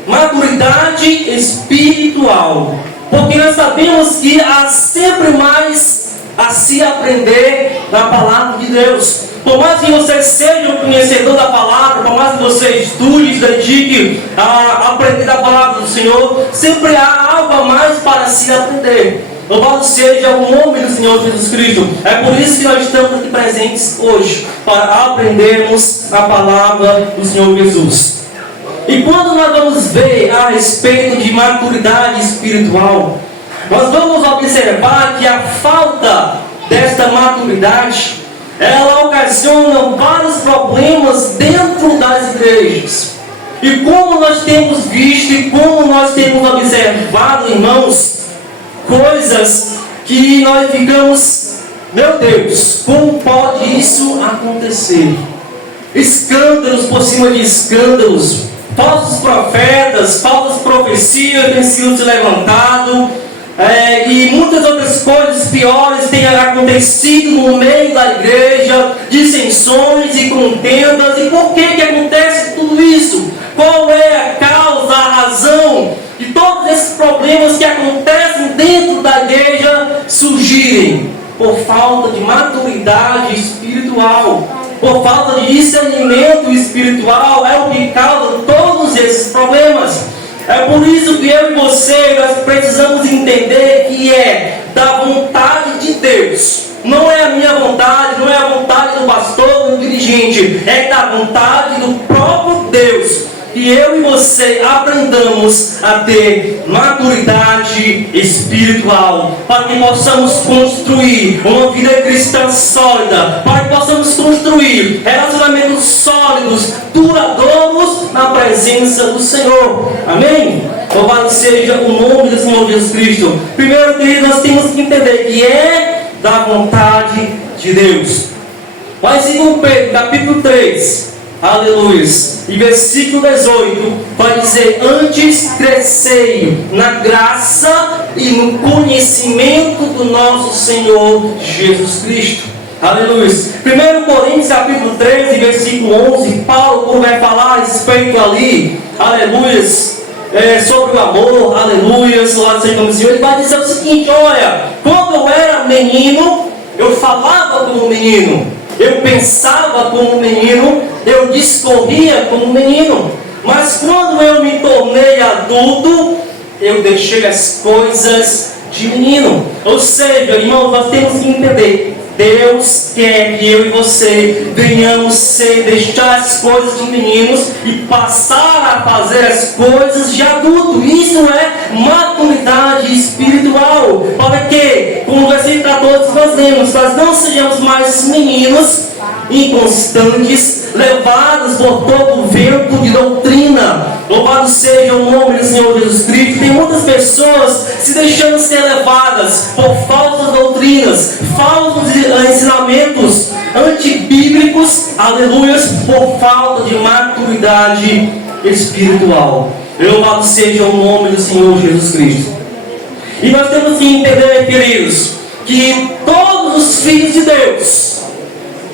maturidade espiritual, porque nós sabemos que há sempre mais a se aprender na palavra de Deus. Por mais que você seja um conhecedor da palavra, por mais que você estude, se dedique a aprender da palavra do Senhor, sempre há algo a mais para se aprender. Louvado seja o nome do Senhor Jesus Cristo. É por isso que nós estamos aqui presentes hoje, para aprendermos a palavra do Senhor Jesus. E quando nós vamos ver a respeito de maturidade espiritual, nós vamos observar que a falta desta maturidade, ela ocasiona vários problemas dentro das igrejas. E como nós temos visto e como nós temos observado, irmãos, coisas que nós ficamos, meu Deus, como pode isso acontecer? Escândalos por cima de escândalos, falsos profetas, falsas profecias têm sido se levantado, e muitas outras coisas piores têm acontecido no meio da igreja, dissensões e contendas. E por que acontece tudo isso? Qual é a causa, a razão de todos esses problemas que acontecem dentro da igreja surgirem? Por falta de maturidade espiritual, por falta de discernimento espiritual, é o que causa todos esses problemas. É por isso que eu e você, nós precisamos entender que é da vontade de Deus. Não é a minha vontade, não é a vontade do pastor, do dirigente, é da vontade do próprio Deus. Que eu e você aprendamos a ter maturidade espiritual, para que possamos construir uma vida cristã sólida, para que possamos construir relacionamentos sólidos, duradouros na presença do Senhor. Amém? Louvado seja o nome do Senhor Jesus Cristo. Primeiro, querido, nós temos que entender que é da vontade de Deus. Mas em Pedro, capítulo 3, aleluia, e versículo 18, vai dizer: antes crescei na graça e no conhecimento do nosso Senhor Jesus Cristo. Aleluia. 1 Coríntios capítulo 13, versículo 11, Paulo vai falar a respeito ali, aleluia, sobre o amor, aleluia, louvado seja o nome do Senhor. Ele vai dizer o seguinte: olha, quando eu era menino, eu falava como menino, eu pensava como menino, eu discorria como menino. Mas quando eu me tornei adulto, eu deixei as coisas de menino. Ou seja, irmãos, nós temos que entender: Deus quer que eu e você venhamos deixar as coisas de meninos e passar a fazer as coisas de adulto. Isso é maturidade espiritual. Para que, como o versículo 14 nós lemos, nós não sejamos mais meninos inconstantes, levados por todo o vento de doutrina. Louvado seja o nome do Senhor Jesus Cristo. Tem muitas pessoas se deixando ser levadas por falsas doutrinas, falsos ensinamentos antibíblicos, aleluias, por falta de maturidade espiritual. Louvado seja o nome do Senhor Jesus Cristo. E nós temos que entender, queridos, que todos os filhos de Deus,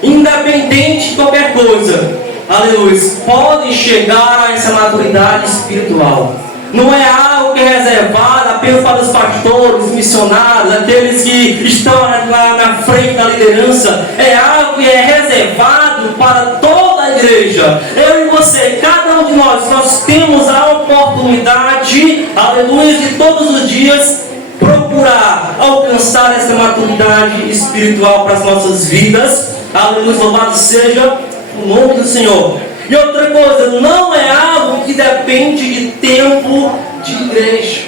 independente de qualquer coisa, aleluia, podem chegar a essa maturidade espiritual. Não é algo que é reservado apenas para os pastores, missionários, aqueles que estão lá na frente da liderança. É algo que é reservado para toda a igreja. Eu e você, cada um de nós temos a oportunidade, aleluia, de todos os dias procurar alcançar essa maturidade espiritual para as nossas vidas. Aleluia, louvado seja o nome do Senhor. E outra coisa, não é algo que depende de tempo de igreja.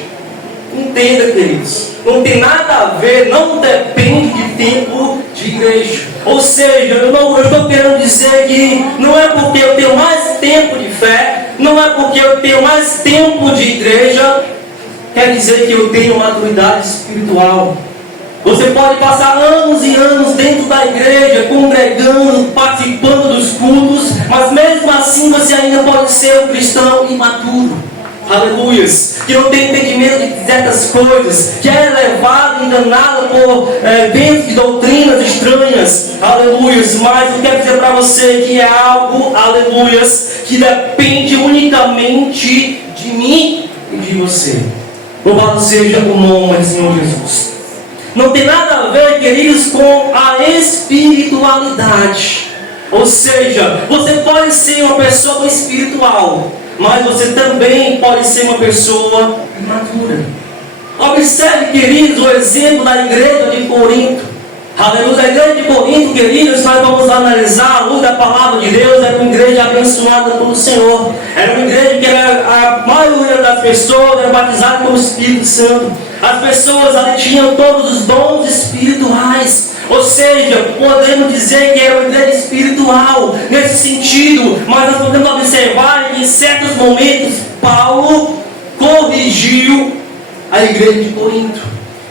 Entenda, queridos, não tem nada a ver, não depende de tempo de igreja. Ou seja, eu estou querendo dizer que não é porque eu tenho mais tempo de fé, não é porque eu tenho mais tempo de igreja, quer dizer que eu tenho maturidade espiritual. Você pode passar anos e anos dentro da igreja, congregando, participando dos cultos, mas mesmo assim você ainda pode ser um cristão imaturo. Aleluias, que não tem entendimento de certas coisas, que é levado, enganado por ventos de doutrinas estranhas. Aleluias, mas eu quero dizer para você que é algo, aleluias, que depende unicamente de mim e de você. Louvado seja o nome do Senhor Jesus. Não tem nada a ver, queridos, com a espiritualidade. Ou seja, você pode ser uma pessoa espiritual, mas você também pode ser uma pessoa imatura. Observe, queridos, o exemplo da igreja de Corinto. Aleluia, a igreja de Corinto, queridos, nós vamos analisar a luz da palavra de Deus. Era uma igreja abençoada pelo Senhor. Era uma igreja que a maioria das pessoas era batizada pelo Espírito Santo. As pessoas ali tinham todos os dons espirituais. Ou seja, podemos dizer que era uma igreja espiritual nesse sentido. Mas nós podemos observar que em certos momentos Paulo corrigiu a igreja de Corinto.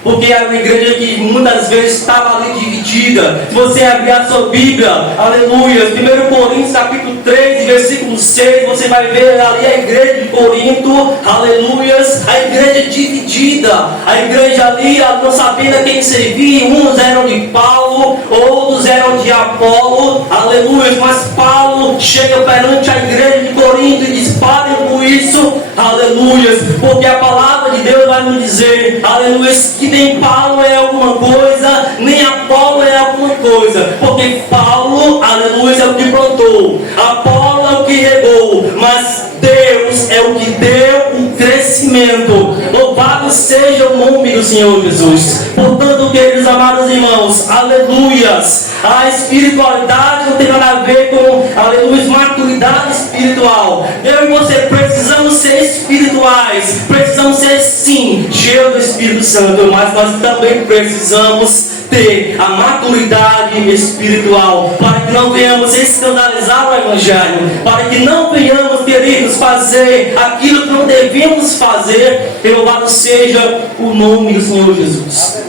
porque é uma igreja que muitas vezes estava ali dividida. Se você abrir a sua Bíblia, aleluia, 1 Coríntios capítulo 3, versículo 6, você vai ver ali a igreja de Corinto, aleluias, a igreja dividida, a igreja ali, não sabendo a quem servir, uns eram de Paulo, outros eram de Apolo, aleluia, mas Paulo chega perante a igreja de Corinto e diz: parem com isso, aleluia, porque a palavra de Deus vai nos dizer, aleluia, que nem Paulo é alguma coisa, nem Apolo é alguma coisa, porque Paulo, aleluia, é o que plantou, Apolo é o que regou, mas Deus é o que deu o crescimento. Louvado seja o nome do Senhor Jesus. Portanto, queridos amados irmãos, aleluias, a espiritualidade não tem nada a ver com, aleluia, maturidade espiritual. Eu e você precisamos ser espirituais, precisamos ser sim cheios do Espírito Santo, mas nós também precisamos ter a maturidade espiritual, para que não venhamos escandalizar o Evangelho, para que não venhamos, queridos, fazer aquilo que não devemos fazer. Louvado seja o nome do Senhor Jesus.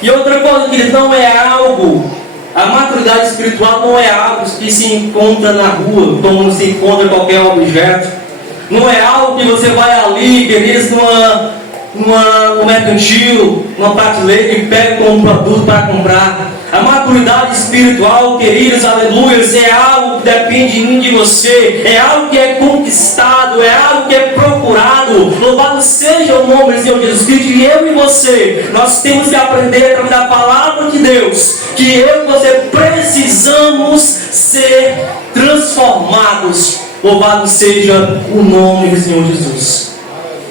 E outra coisa, queridos, não é algo, a maturidade espiritual não é algo que se encontra na rua, como se encontra qualquer objeto. Não é algo que você vai ali, queridos, no mercantil, numa prateleira e pega um produto para comprar. A maturidade espiritual, queridos, aleluia, é algo que depende de mim, de você, é algo que é conquistado, é algo que é procurado. Louvado seja o nome do Senhor Jesus Cristo. E eu e você, nós temos que aprender através da palavra de Deus, que eu e você precisamos ser transformados. Louvado seja o nome do Senhor Jesus.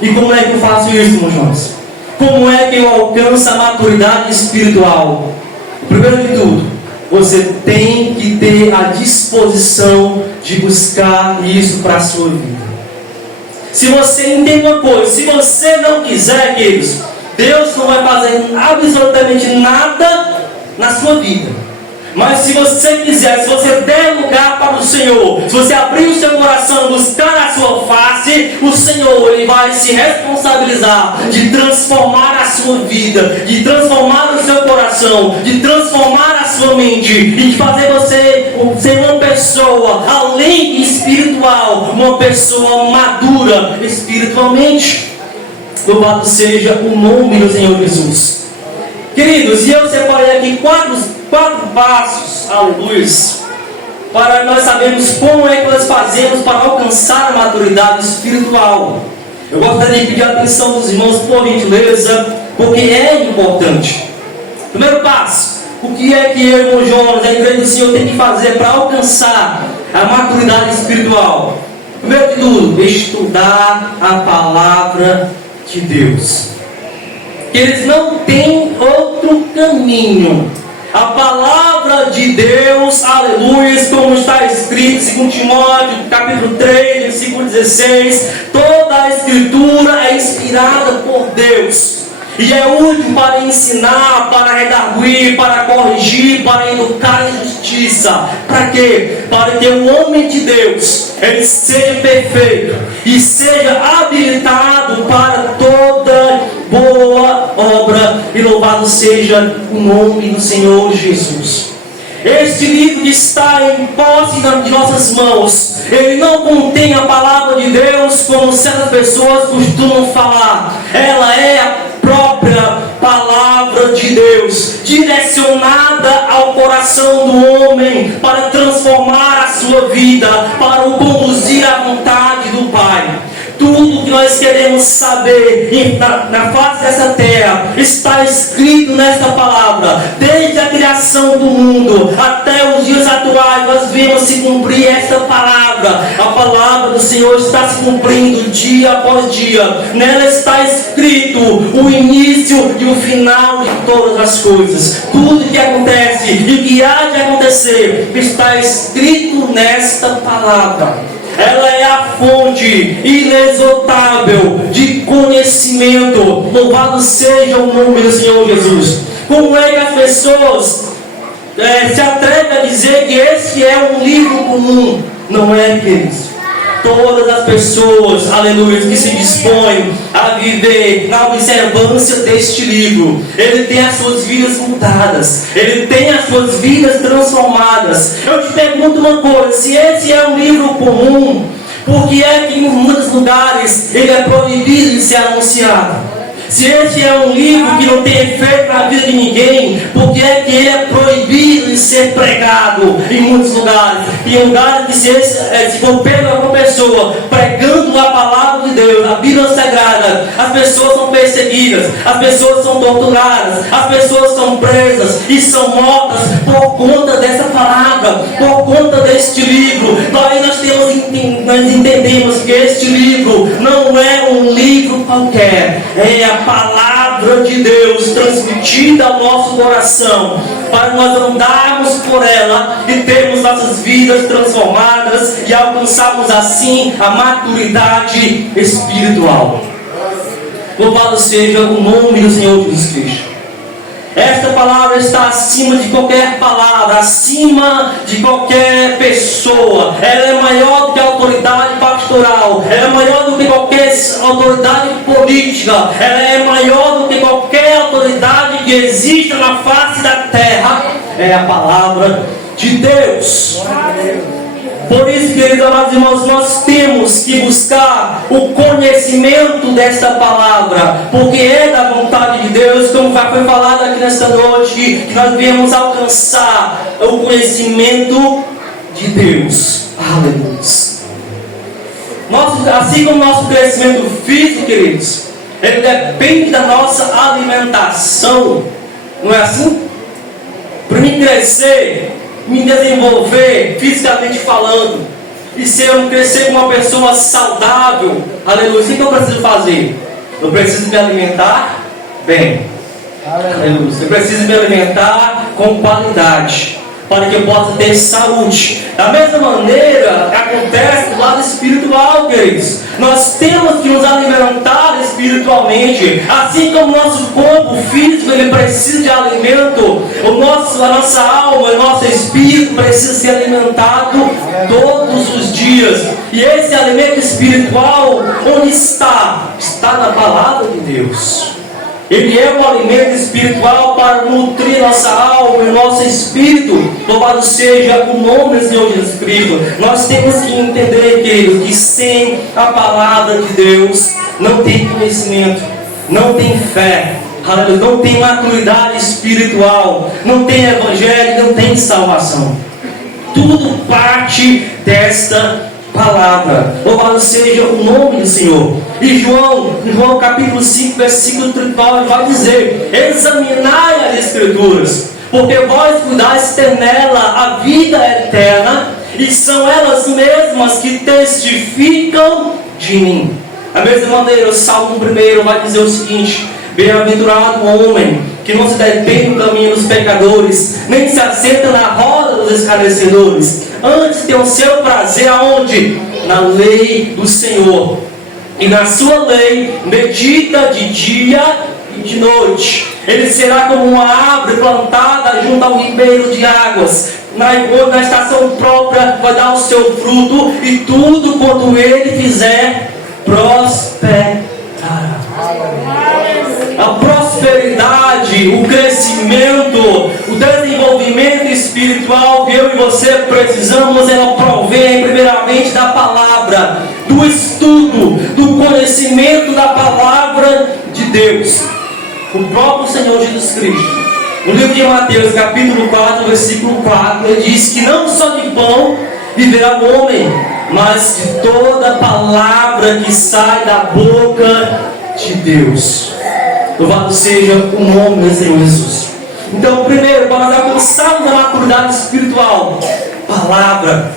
E como é que eu faço isso, meus irmãos? Como é que eu alcanço a maturidade espiritual? Primeiro de tudo, você tem que ter a disposição de buscar isso para a sua vida. Se você entende uma coisa, se você não quiser, queridos, Deus não vai fazer absolutamente nada na sua vida. Mas se você quiser, se você der lugar para o Senhor, se você abrir o seu coração, buscar a sua face, o Senhor, Ele vai se responsabilizar de transformar a sua vida, de transformar o seu coração, de transformar a sua mente, e de fazer você ser uma pessoa, além de espiritual, uma pessoa madura espiritualmente. Louvado seja o nome do Senhor Jesus. Queridos, e eu separei aqui quatro passos, aleluia, para nós sabermos como é que nós fazemos para alcançar a maturidade espiritual. Eu gostaria de pedir a atenção dos irmãos, por gentileza, porque é importante. Primeiro passo, o que é que eu e o Jonas, a igreja do Senhor, tem que fazer para alcançar a maturidade espiritual? Primeiro de tudo, estudar a palavra de Deus. Que eles não têm outro caminho. A palavra de Deus, aleluia, como está escrito em 2 Timóteo, capítulo 3, versículo 16, toda a escritura é inspirada por Deus e é útil para ensinar, para redarguir, para corrigir, para educar em justiça. Para quê? Para que o homem de Deus, ele seja perfeito e seja habilitado para toda boa obra. E louvado seja o nome do Senhor Jesus. Este livro que está em posse de nossas mãos, ele não contém a palavra de Deus como certas pessoas costumam falar. Ela é a própria palavra de Deus, direcionada ao coração do homem, para transformar a sua vida, para o conduzir à vontade do Pai. Tudo que nós queremos saber na face dessa terra está escrito nesta palavra. Desde a criação do mundo até os dias atuais, nós vemos se cumprir esta palavra. A palavra do Senhor está se cumprindo dia após dia. Nela está escrito o início e o final de todas as coisas. Tudo que acontece e o que há de acontecer está escrito nesta palavra. Ela é a fonte inesgotável de conhecimento. Louvado seja o nome do Senhor Jesus. Como é que as pessoas se atrevem a dizer que esse é um livro comum? Não é, queridos. todas as pessoas, aleluia, que se dispõem a viver na observância deste livro, ele tem as suas vidas mudadas, ele tem as suas vidas transformadas. Eu te pergunto uma coisa: se esse é um livro comum, por que é que em muitos lugares ele é proibido de ser anunciado? Se esse é um livro que não tem efeito na vida de ninguém, por que é que ele é proibido de ser pregado em muitos lugares? Em lugares que se for pego alguma pessoa pregando a palavra de Deus, a Bíblia Sagrada, as pessoas são perseguidas, as pessoas são torturadas, as pessoas são presas e são mortas por conta dessa palavra, por conta deste livro. Nós entendemos que este livro não é um livro qualquer, é a palavra de Deus transmitida ao nosso coração, para nós andarmos por ela e termos nossas vidas transformadas e alcançarmos assim a maturidade espiritual. Louvado seja o nome do Senhor Jesus Cristo. Esta palavra está acima de qualquer palavra, acima de qualquer pessoa. Ela é maior do que a autoridade pastoral, ela é maior do que qualquer autoridade política, ela é maior do que qualquer autoridade que exista na face da terra. É a palavra de Deus. Por isso, queridos amados irmãos, nós temos que buscar o conhecimento desta palavra, porque é da vontade de Deus, como já foi falado aqui nesta noite, que nós devemos alcançar o conhecimento de Deus. Aleluia. Assim como o nosso crescimento físico, queridos, ele depende da nossa alimentação, não é assim? Para mim crescer, me desenvolver fisicamente falando, e se eu crescer como uma pessoa saudável, aleluia, o que eu preciso fazer? Eu preciso me alimentar bem, aleluia, eu preciso me alimentar com qualidade, para que eu possa ter saúde. Da mesma maneira acontece do lado espiritual, queridos. Nós temos que nos alimentar espiritualmente, assim como o nosso corpo físico ele precisa de alimento, a nossa alma, o nosso espírito precisa ser alimentado todos os dias. E esse alimento espiritual, onde está? Está na palavra de Deus. Ele é um alimento espiritual para nutrir nossa alma e nosso espírito. Louvado seja o nome do Senhor Jesus Cristo. Nós temos que entender, queridos, que sem a palavra de Deus não tem conhecimento, não tem fé, não tem maturidade espiritual, não tem evangelho, não tem salvação. Tudo parte desta palavra. Louvado seja o nome do Senhor. E João capítulo 5, versículo 39 vai dizer: examinai as Escrituras, porque vós cuidais ter nela a vida eterna, e são elas mesmas que testificam de mim. Da mesma maneira, o Salmo 1 vai dizer o seguinte: bem-aventurado o homem que não se detém no caminho dos pecadores, nem se assenta na roda dos escarnecedores, antes tem o seu prazer aonde? Na lei do Senhor, e na sua lei medita de dia e de noite. Ele será como uma árvore plantada junto ao ribeiro de águas, na estação própria vai dar o seu fruto, e tudo quanto ele fizer prosperará. A prosperidade, o crescimento, o desenvolvimento espiritual que eu e você precisamos, ela provém primeiramente da palavra, do estudo, do conhecimento da palavra de Deus. O próprio Senhor Jesus Cristo, no livro de Mateus capítulo 4, versículo 4, ele diz que não só de pão viverá o homem, mas de toda palavra que sai da boca de Deus. Louvado seja o nome do Senhor Jesus. Então, primeiro, para nós alcançarmos a maturidade espiritual, palavra,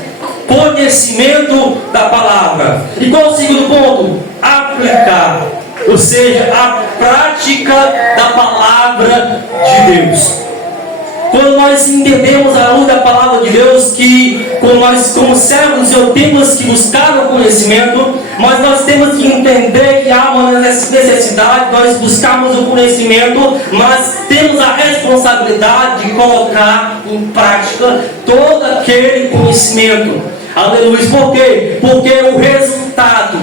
conhecimento da palavra. E qual o segundo ponto? Aplicar, ou seja, a prática da palavra de Deus. Quando nós entendemos a luz da palavra de Deus, que como servos do Senhor temos que buscar o conhecimento, mas nós temos que entender que há uma necessidade de nós buscarmos o conhecimento, mas temos a responsabilidade de colocar em prática todo aquele conhecimento. Aleluia. Por quê? Porque o resultado,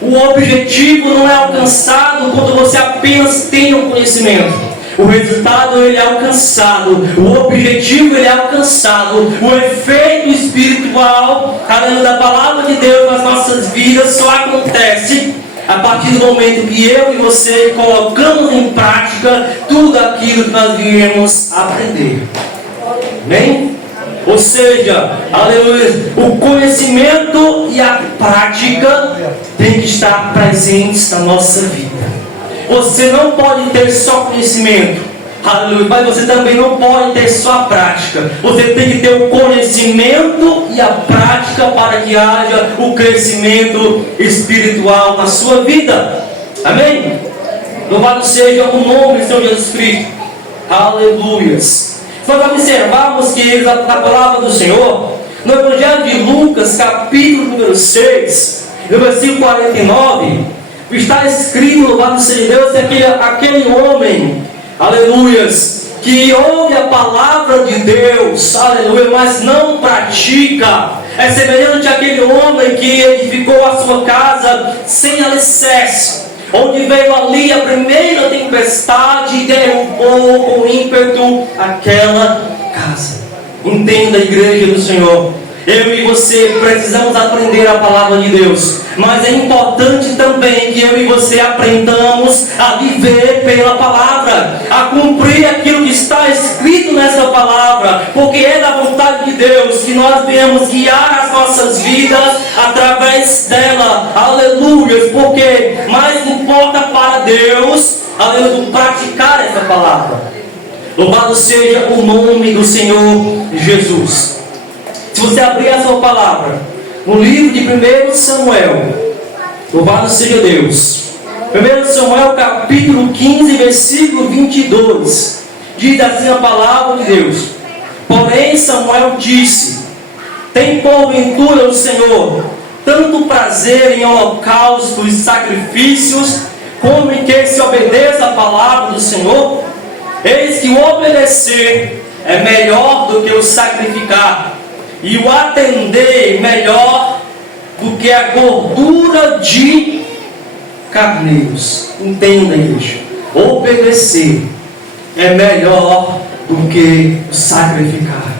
o objetivo não é alcançado quando você apenas tem o conhecimento. O resultado ele é alcançado, o objetivo ele é alcançado, o efeito espiritual, aleluia, da palavra de Deus nas nossas vidas só acontece a partir do momento que eu e você colocamos em prática tudo aquilo que nós viemos aprender. Amém? Ou seja, aleluia, o conhecimento e a prática têm que estar presentes na nossa vida. Você não pode ter só conhecimento, aleluia, mas você também não pode ter só a prática. Você tem que ter o conhecimento e a prática para que haja o crescimento espiritual na sua vida. Amém? Louvado seja o nome do Senhor Jesus Cristo. Aleluias. Nós observamos que na palavra do Senhor, no Evangelho de Lucas, capítulo número 6, no versículo 49, está escrito, louvado seja Deus, que aquele homem, aleluias, que ouve a palavra de Deus, aleluia, mas não pratica, é semelhante àquele homem que edificou a sua casa sem alicerce, onde veio ali a primeira tempestade e derrubou com ímpeto aquela casa. Entenda, igreja do Senhor, eu e você precisamos aprender a palavra de Deus, mas é importante também que eu e você aprendamos a viver pela palavra, a cumprir aquilo que está escrito nessa palavra, porque é da vontade de Deus que nós venhamos guiar as nossas vidas através dela. Aleluia, porque mais importa para Deus, aleluia, praticar essa palavra. Louvado seja o nome do Senhor Jesus. Se você abrir a sua palavra no livro de 1 Samuel, louvado seja Deus, 1 Samuel capítulo 15, versículo 22, diz assim a palavra de Deus: porém Samuel disse: tem porventura o Senhor tanto prazer em holocaustos e sacrifícios, como em que se obedeça a palavra do Senhor? Eis que o obedecer é melhor do que o sacrificar, e o atender melhor do que a gordura de carneiros. Entenda, igreja, obedecer é melhor do que o sacrificar.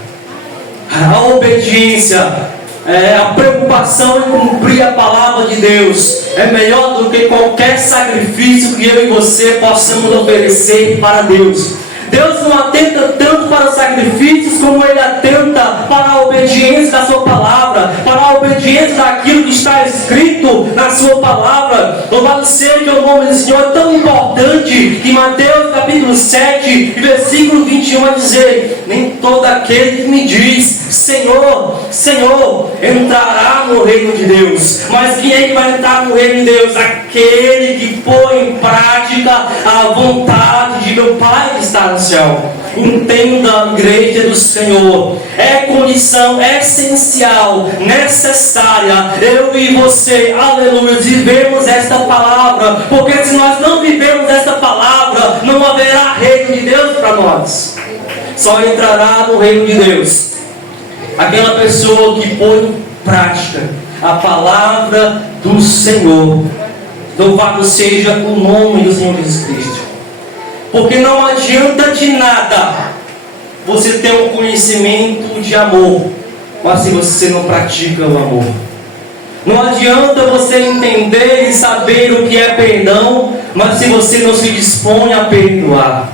A obediência, a preocupação em cumprir a palavra de Deus é melhor do que qualquer sacrifício que eu e você possamos oferecer para Deus. Deus não atenta tanto para os sacrifícios como Ele atenta para a obediência da sua palavra, para a obediência daquilo que está escrito na sua palavra. Louvado seja o nome do Senhor. É tão importante que Mateus capítulo 7, versículo 21 vai dizer: nem todo aquele que me diz Senhor, Senhor, entrará no reino de Deus. Mas quem é que vai entrar no reino de Deus? Aquele que põe em prática a vontade de meu Pai que está no céu. Entenda, igreja do Senhor, é condição essencial, necessária, eu e você, aleluia, vivemos esta palavra, porque se nós não vivemos esta palavra, não haverá reino de Deus para nós. Só entrará no reino de Deus aquela pessoa que põe em prática a palavra do Senhor. Louvado seja o nome do Senhor Jesus Cristo. Porque não adianta de nada você ter um conhecimento de amor, mas se você não pratica o amor. Não adianta você entender e saber o que é perdão, mas se você não se dispõe a perdoar.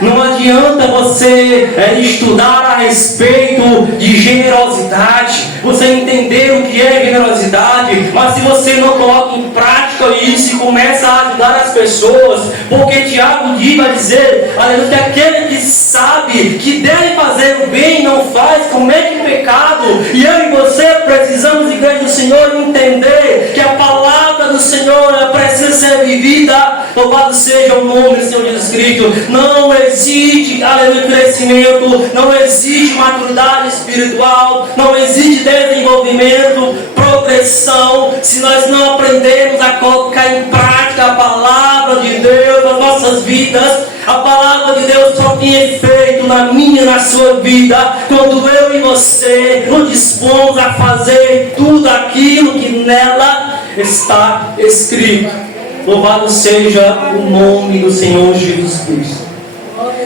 Não adianta você estudar a respeito de generosidade, você entender o que é generosidade, mas se você não coloca em prática isso e começa a ajudar as pessoas, porque Tiago vai dizer, aleluia, que aquele que sabe que deve fazer o bem não faz, comete um pecado. E eu e você precisamos, igreja do Senhor, entender que a palavra do Senhor precisa ser vivida. Louvado seja o nome do Senhor Jesus Cristo. Não existe, aleluia, crescimento, não existe maturidade espiritual, não existe desenvolvimento, progressão, se nós não aprendermos a colocar em prática a palavra de Deus nas nossas vidas. A palavra de Deus só tem efeito na minha e na sua vida, quando eu e você nos dispomos a fazer tudo aquilo que nela está escrito. Louvado seja o nome do Senhor Jesus Cristo.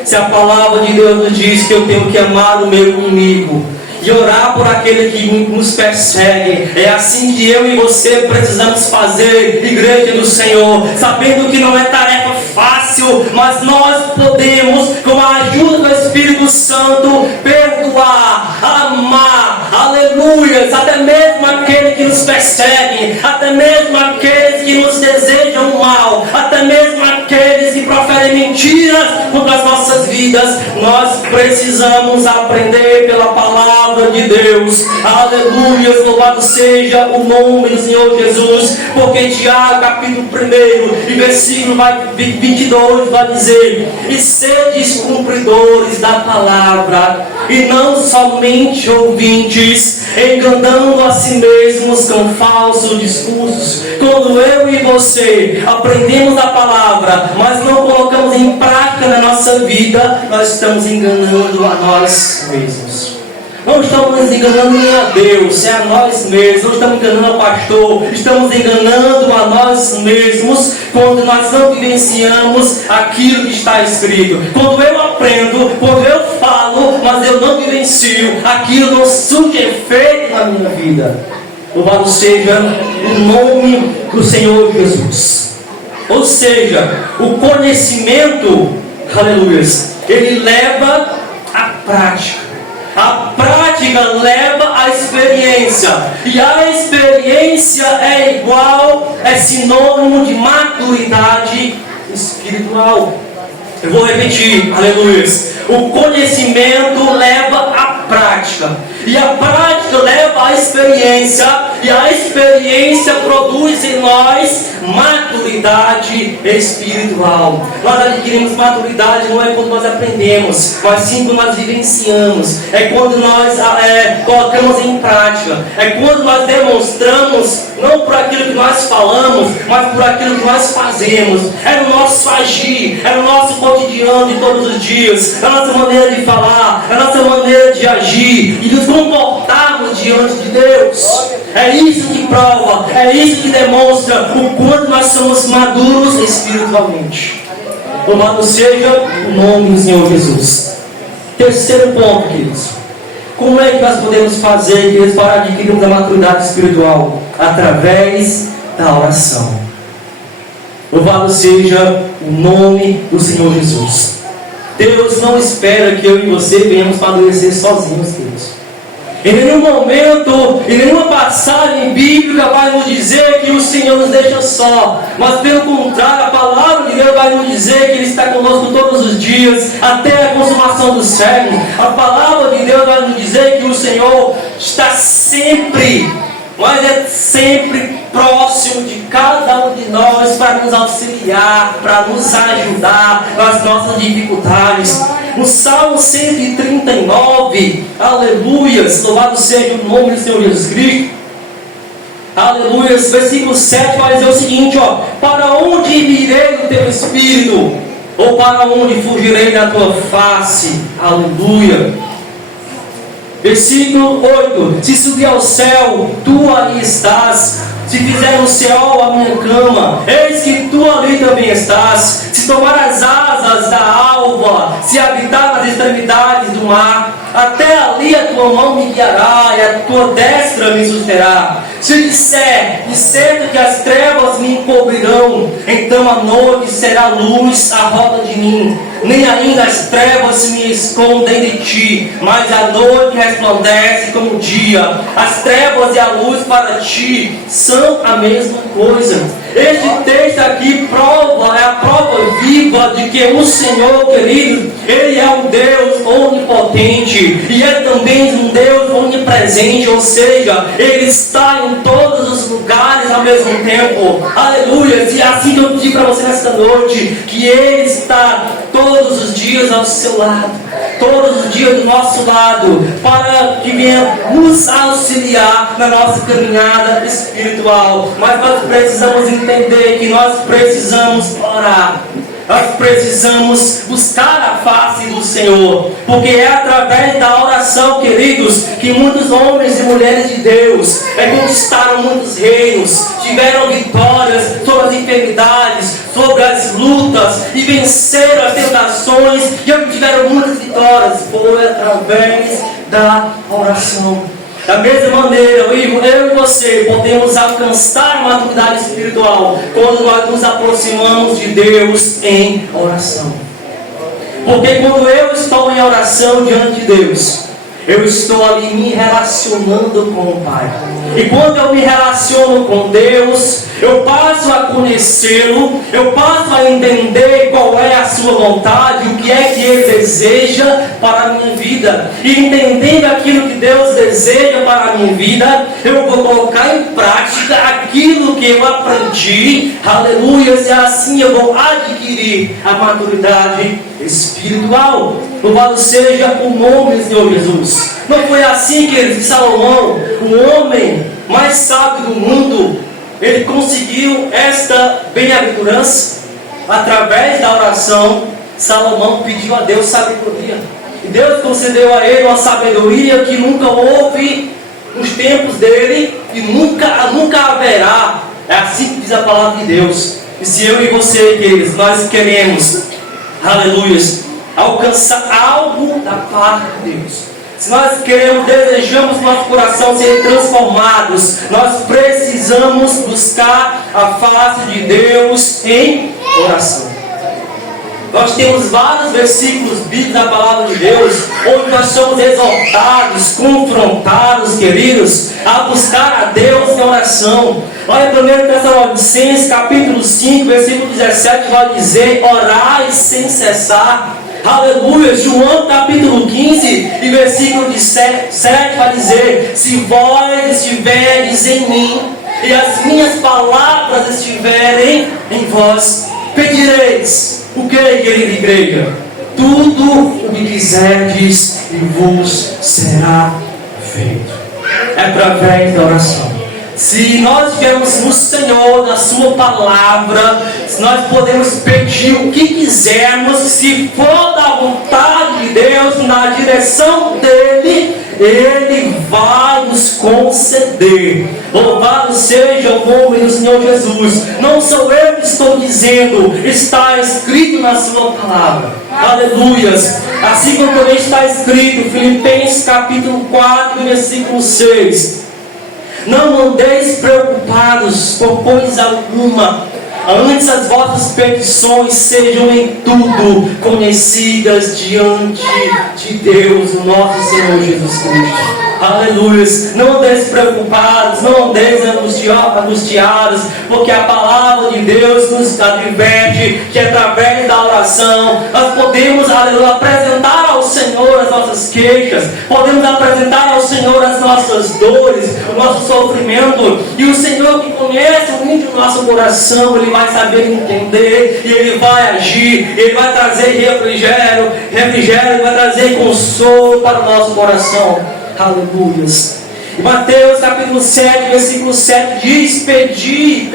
Se a palavra de Deus nos diz que eu tenho que amar o meu inimigo e orar por aquele que nos persegue, é assim que eu e você precisamos fazer, igreja do Senhor, sabendo que não é tarefa fácil, mas nós podemos, com a ajuda do Espírito Santo, perdoar, amar, aleluia, até mesmo aquele que nos persegue, até mesmo aqueles que nos desejam mal, até mesmo aqueles que proferem mentiras contra as nossas vidas. Nós precisamos aprender pela palavra de Deus, aleluia, louvado seja o nome do Senhor Jesus, porque Tiago capítulo 1 e versículo 22 vai dizer: e sedes cumpridores da palavra, e não somente ouvintes, enganando a si mesmos com falsos discursos. Quando eu e você aprendemos a palavra, mas não colocamos em prática na nossa vida, nós estamos enganando a nós mesmos. Não estamos nos enganando nem a Deus, é a nós mesmos. Não estamos enganando ao pastor, estamos enganando a nós mesmos quando nós não vivenciamos aquilo que está escrito. Quando eu aprendo, quando eu falo, mas eu não vivencio, aquilo não surge efeito na minha vida. Louvado seja o nome do Senhor Jesus. Ou seja, o conhecimento, aleluia, ele leva à prática. A prática leva à experiência, e a experiência é igual, é sinônimo de maturidade espiritual. Eu vou repetir, aleluia. O conhecimento leva à prática, e a prática leva à experiência, e a experiência produz em nós maturidade espiritual. Nós adquirimos maturidade não é quando nós aprendemos, mas sim quando nós vivenciamos. É quando nós colocamos em prática. É quando nós demonstramos, não por aquilo que nós falamos, mas por aquilo que nós fazemos. É no nosso agir, é no nosso cotidiano de todos os dias, é a nossa maneira de falar, é a nossa maneira de agir e nos comportarmos diante de Deus. É isso que prova, é isso que demonstra o quanto nós somos maduros espiritualmente. Louvado seja o nome do Senhor Jesus. Terceiro ponto, queridos. Como é que nós podemos fazer, queridos, para adquirirmos a maturidade espiritual? Através da oração. Louvado seja o nome do Senhor Jesus. Deus não espera que eu e você venhamos amadurecer sozinhos, queridos. Em nenhum momento, em nenhuma passagem bíblica vai nos dizer que o Senhor nos deixa só, mas pelo contrário, a palavra de Deus vai nos dizer que Ele está conosco todos os dias, até a consumação dos séculos. A palavra de Deus vai nos dizer que o Senhor está sempre, mas é sempre próximo de cada um de nós para nos auxiliar, para nos ajudar nas nossas dificuldades. No Salmo 139, aleluia, louvado seja o nome do Senhor Jesus Cristo, aleluia, versículo 7 vai dizer o seguinte, para onde irei do teu Espírito, ou para onde fugirei da tua face, aleluia. Versículo 8, se subir ao céu, tu ali estás. Se fizer no céu a minha cama, eis que tu ali também estás. Se tomar as asas da alva, se habitar nas extremidades do mar, até ali a tua mão me guiará e a tua destra me susterá. Se disser, de certo que as trevas me encobrirão, então a noite será luz à roda de mim. Nem ainda as trevas se me escondem de ti, mas a noite resplandece como o dia. As trevas e a luz para ti são a mesma coisa. Este texto aqui prova, é a prova viva de que o Senhor, querido, Ele é um Deus onipotente e é também um Deus onipresente, ou seja, Ele está em todos os lugares ao mesmo tempo. Aleluia! E assim que eu digo para você nesta noite, que Ele está todos os dias ao seu lado, todos os dias do nosso lado, para que venha nos auxiliar na nossa caminhada espiritual. Mas nós precisamos entender que nós precisamos orar. nós precisamos buscar a face do Senhor, porque é através da oração, queridos, que muitos homens e mulheres de Deus conquistaram muitos reinos, tiveram vitórias sobre as enfermidades, sobre as lutas, e venceram as tentações, e obtiveram muitas vitórias. Foi através da oração. Da mesma maneira, eu e você podemos alcançar a maturidade espiritual quando nós nos aproximamos de Deus em oração. Porque quando eu estou em oração diante de Deus, eu estou ali me relacionando com o Pai. E quando eu me relaciono com Deus, eu passo a conhecê-lo, eu passo a entender qual é a sua vontade, o que é que Ele deseja para a minha vida. E entendendo aquilo que Deus deseja para a minha vida, eu vou colocar em prática aquilo que eu aprendi, aleluia, e assim eu vou adquirir a maturidade espiritual. Louvado seja o nome do Senhor Jesus. Não foi assim, queridos, que Salomão, o homem mais sábio do mundo, ele conseguiu esta bem-aventurança através da oração. Salomão pediu a Deus sabedoria, e Deus concedeu a ele uma sabedoria que nunca houve nos tempos dele e nunca haverá. É assim que diz a palavra de Deus. E se eu e você, queridos, nós queremos, aleluia, alcançar algo da parte de Deus, se nós queremos, desejamos nosso coração ser transformados, nós precisamos buscar a face de Deus em oração. Nós temos vários versículos bíblicos da palavra de Deus, onde nós somos exortados, confrontados, queridos, a buscar a Deus em oração. Olha, 1 Tessalonicenses capítulo 5, versículo 17, vai dizer: orai sem cessar. Aleluia. João capítulo 15 e versículo 7 vai dizer: se vós estiverdes em mim e as minhas palavras estiverem em vós, pedireis o que, querida igreja? Tudo o que quiserdes e vos será feito. É através da oração. Se nós estivermos no Senhor, na sua palavra, nós podemos pedir o que quisermos, se for da vontade de Deus, na direção dEle, Ele vai nos conceder. Louvado seja o nome do Senhor Jesus. Não sou eu que estou dizendo, está escrito na sua palavra. Aleluias. Assim como também está escrito, Filipenses capítulo 4, versículo 6. Não andeis preocupados por coisa alguma, antes as vossas petições sejam em tudo conhecidas diante de Deus, o nosso Senhor Jesus Cristo. Aleluia. Não andeis preocupados, não andeis angustiados, porque a palavra de Deus nos adverte que através da oração nós podemos, aleluia, apresentar ao Senhor as nossas queixas, podemos apresentar ao Senhor as nossas dores, o nosso sofrimento, e o Senhor, que conhece o íntimo do nosso coração, Ele vai saber entender, e Ele vai agir, Ele vai trazer refrigério, Ele vai trazer consolo para o nosso coração. Aleluias. E Mateus capítulo 7, versículo 7 diz: pedi,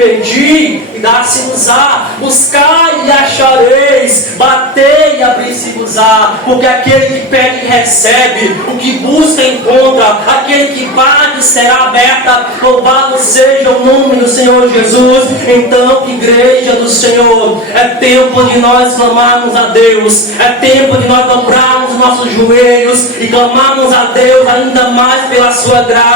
e dá-se-vos-á, buscai e achareis, batei e abri-se-vos-á, porque aquele que pede recebe, o que busca encontra, aquele que bate será aberta. Louvado seja o nome do Senhor Jesus. Então, igreja do Senhor, é tempo de nós clamarmos a Deus, é tempo de nós dobrarmos nossos joelhos e clamarmos a Deus ainda mais pela sua graça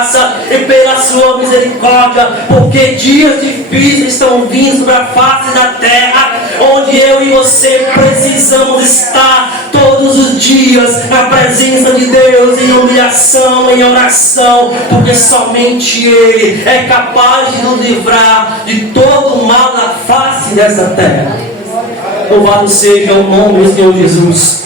e pela sua misericórdia, porque dias difíceis estão vindo sobre a face da terra, onde eu e você precisamos estar todos os dias na presença de Deus, em humilhação, em oração, porque somente Ele é capaz de nos livrar de todo o mal na face dessa terra. Louvado seja o nome do Senhor Jesus.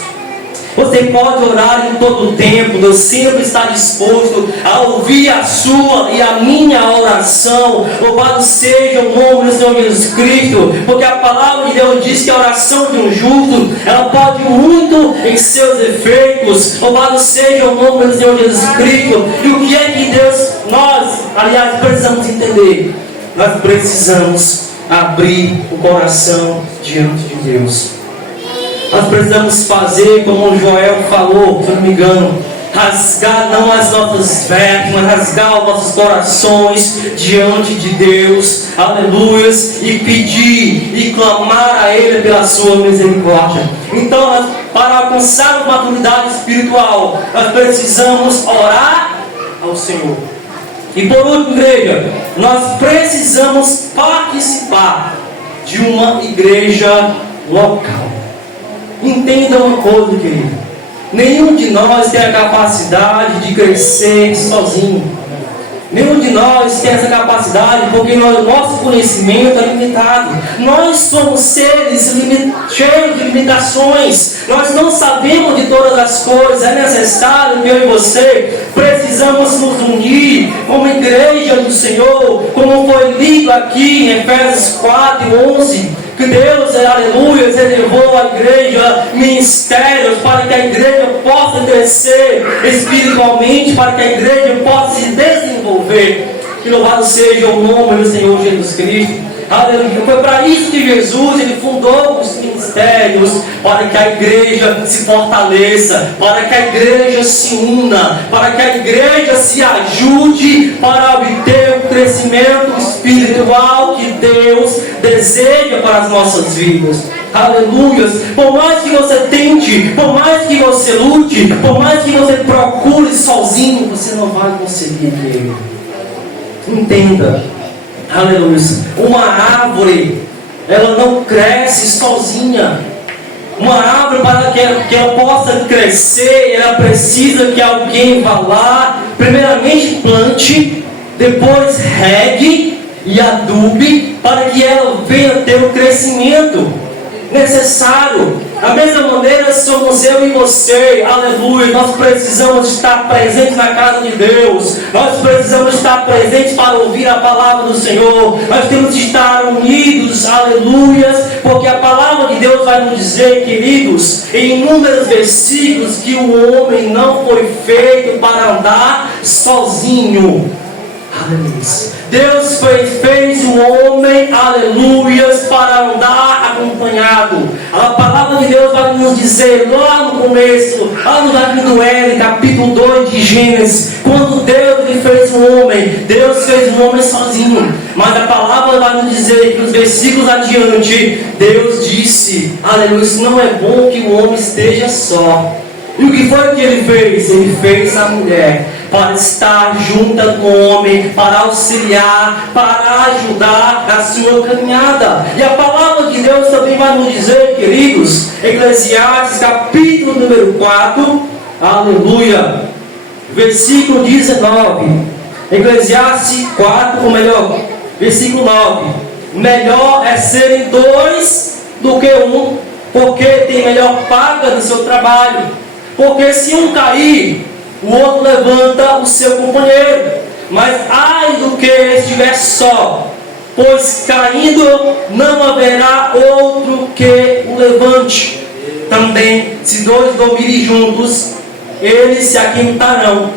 Você pode orar em todo o tempo, Deus sempre está disposto a ouvir a sua e a minha oração. Louvado seja o nome do Senhor Jesus Cristo, porque a palavra de Deus diz que a oração de um justo, ela pode muito em seus efeitos. Louvado seja o nome do Senhor Jesus Cristo. E o que é que nós, precisamos entender? Nós precisamos abrir o coração diante de Deus. Nós precisamos fazer como o Joel falou, se eu não me engano, rasgar não as nossas vestes, mas rasgar os nossos corações diante de Deus, aleluias, e pedir e clamar a Ele pela sua misericórdia. Então, para alcançar a maturidade espiritual, nós precisamos orar ao Senhor. E por último, igreja, nós precisamos participar de uma igreja local. Entenda uma coisa, querido: nenhum de nós tem a capacidade de crescer sozinho. Nenhum de nós tem essa capacidade, porque o nosso conhecimento é limitado. Nós somos seres cheios de limitações. Nós não sabemos de todas as coisas. É necessário que eu e você precisamos nos unir como igreja do Senhor, como foi lido aqui em Efésios 4:11. Que Deus, aleluia, elevou a igreja ministérios para que a igreja possa crescer espiritualmente, para que a igreja possa se desenvolver. Que louvado seja o nome do Senhor Jesus Cristo. Aleluia. Foi para isso que Jesus ele fundou os ministérios, para que a igreja se fortaleça, para que a igreja se una, para que a igreja se ajude para obter o crescimento espiritual que Deus deseja para as nossas vidas. Aleluia. Por mais que você tente, por mais que você lute, por mais que você procure sozinho, você não vai conseguir, querido. Entenda. Aleluia. Uma árvore, ela não cresce sozinha. Uma árvore, para que ela possa crescer, ela precisa que alguém vá lá, primeiramente plante, depois regue e adube, para que ela venha ter o crescimento necessário. Da mesma maneira somos eu e você, aleluia. Nós precisamos estar presentes na casa de Deus. Nós precisamos estar presentes para ouvir a palavra do Senhor. Nós temos que estar unidos, aleluias, porque a palavra de Deus vai nos dizer, queridos, em inúmeros versículos, que o homem não foi feito para andar sozinho. Aleluia. Deus fez o homem, aleluias, para andar acompanhado. A palavra de Deus vai nos dizer lá no começo, lá no Jardim do Éden, capítulo 2 de Gênesis, quando Deus fez o homem, Deus fez o homem sozinho. Mas a palavra vai nos dizer que nos versículos adiante, Deus disse, aleluia, não é bom que o homem esteja só. E o que foi que ele fez? Ele fez a mulher para estar junto com o homem, para auxiliar, para ajudar a sua caminhada. E a palavra de Deus também vai nos dizer, queridos, Eclesiastes capítulo número 4, aleluia, versículo 19. Eclesiastes 4, ou melhor, versículo 9. Melhor é serem dois do que um, porque tem melhor paga no seu trabalho. Porque se um cair, o outro levanta o seu companheiro. Mas ai do que estiver só, pois caindo não haverá outro que o levante. Também, se dois dormirem juntos, eles se aquentarão,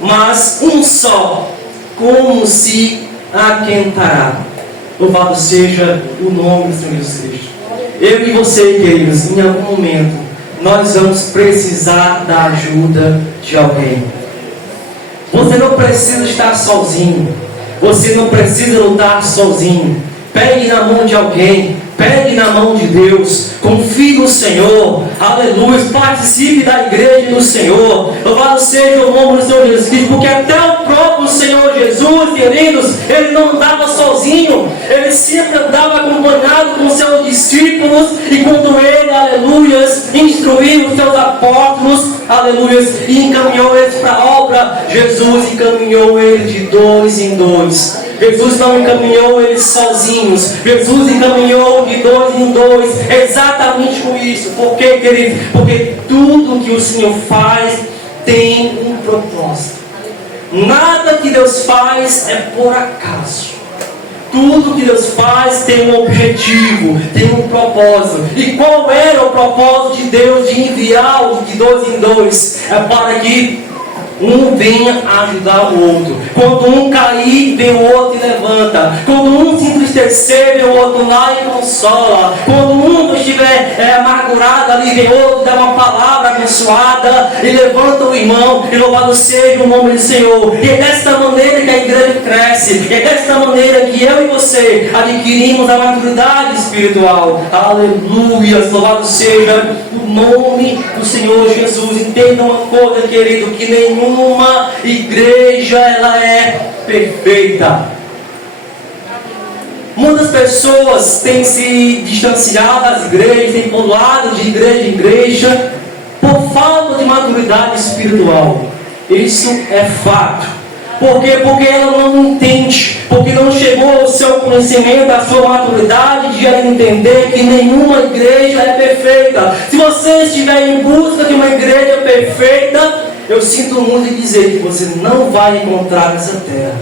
mas um só, como se aquentará. Louvado seja o nome do Senhor Jesus Cristo. Eu e você, queridos, em algum momento, nós vamos precisar da ajuda de alguém. Você não precisa estar sozinho. Você não precisa lutar sozinho. Pegue na mão de alguém. Pegue na mão de Deus. Confie no Senhor. Aleluia. Participe da igreja do Senhor. Louvado seja o nome do Senhor Jesus Cristo. Porque até o próprio Senhor Jesus, queridos, ele não andava sozinho. Ele sempre andava acompanhado com seus discípulos. E quando ele, aleluia, instruiu os seus apóstolos, aleluia, e encaminhou eles para a obra, Jesus encaminhou eles de dois em dois. Jesus não encaminhou eles sozinhos. Jesus encaminhou de dois em dois. Exatamente com isso. Por quê, querido? Porque tudo que o Senhor faz tem um propósito. Nada que Deus faz é por acaso. Tudo que Deus faz tem um objetivo, tem um propósito. E qual era o propósito de Deus de enviar os de dois em dois? É para que um venha ajudar o outro. Quando um cair, vem o outro e levanta. Quando um se entristecer, vem o outro lá e consola. Quando um estiver amargurado ali, vem outro, dá uma palavra abençoada e levanta o irmão. E louvado seja o nome do Senhor. E é desta maneira que a igreja cresce. E é desta maneira que eu e você adquirimos a maturidade espiritual. Aleluia! Louvado seja o nome do Senhor Jesus. Entenda uma coisa, querido, que nenhuma igreja ela é perfeita. Muitas pessoas têm se distanciado das igrejas, têm pulado de igreja em igreja por falta de maturidade espiritual. Isso é fato. Por quê? Porque ela não entende, porque não chegou ao seu conhecimento, à sua maturidade de ela entender que nenhuma igreja é perfeita. Se você estiver em busca de uma igreja perfeita, eu sinto muito em dizer que você não vai encontrar nessa terra.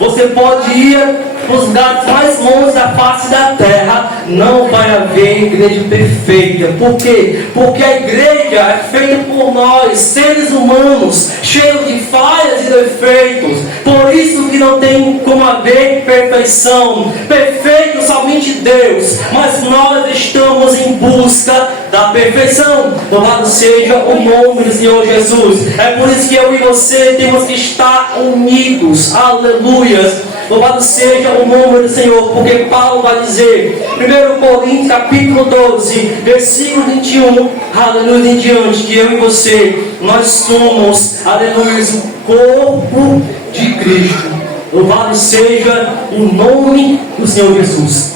Você pode ir para os lugares mais longe da face da terra, não vai haver igreja perfeita. Por quê? Porque a igreja é feita por nós, seres humanos, cheios de falhas e defeitos. Por isso que não tem como haver perfeição. Perfeito somente Deus, mas nós estamos em busca da perfeição. Louvado seja o nome do Senhor Jesus. É por isso que eu e você temos que estar unidos. Aleluia. Louvado seja o nome do Senhor, porque Paulo vai dizer, 1 Coríntios capítulo 12, versículo 21, aleluia, em diante, que eu e você, nós somos, aleluia, o corpo de Cristo. Louvado seja o nome do Senhor Jesus.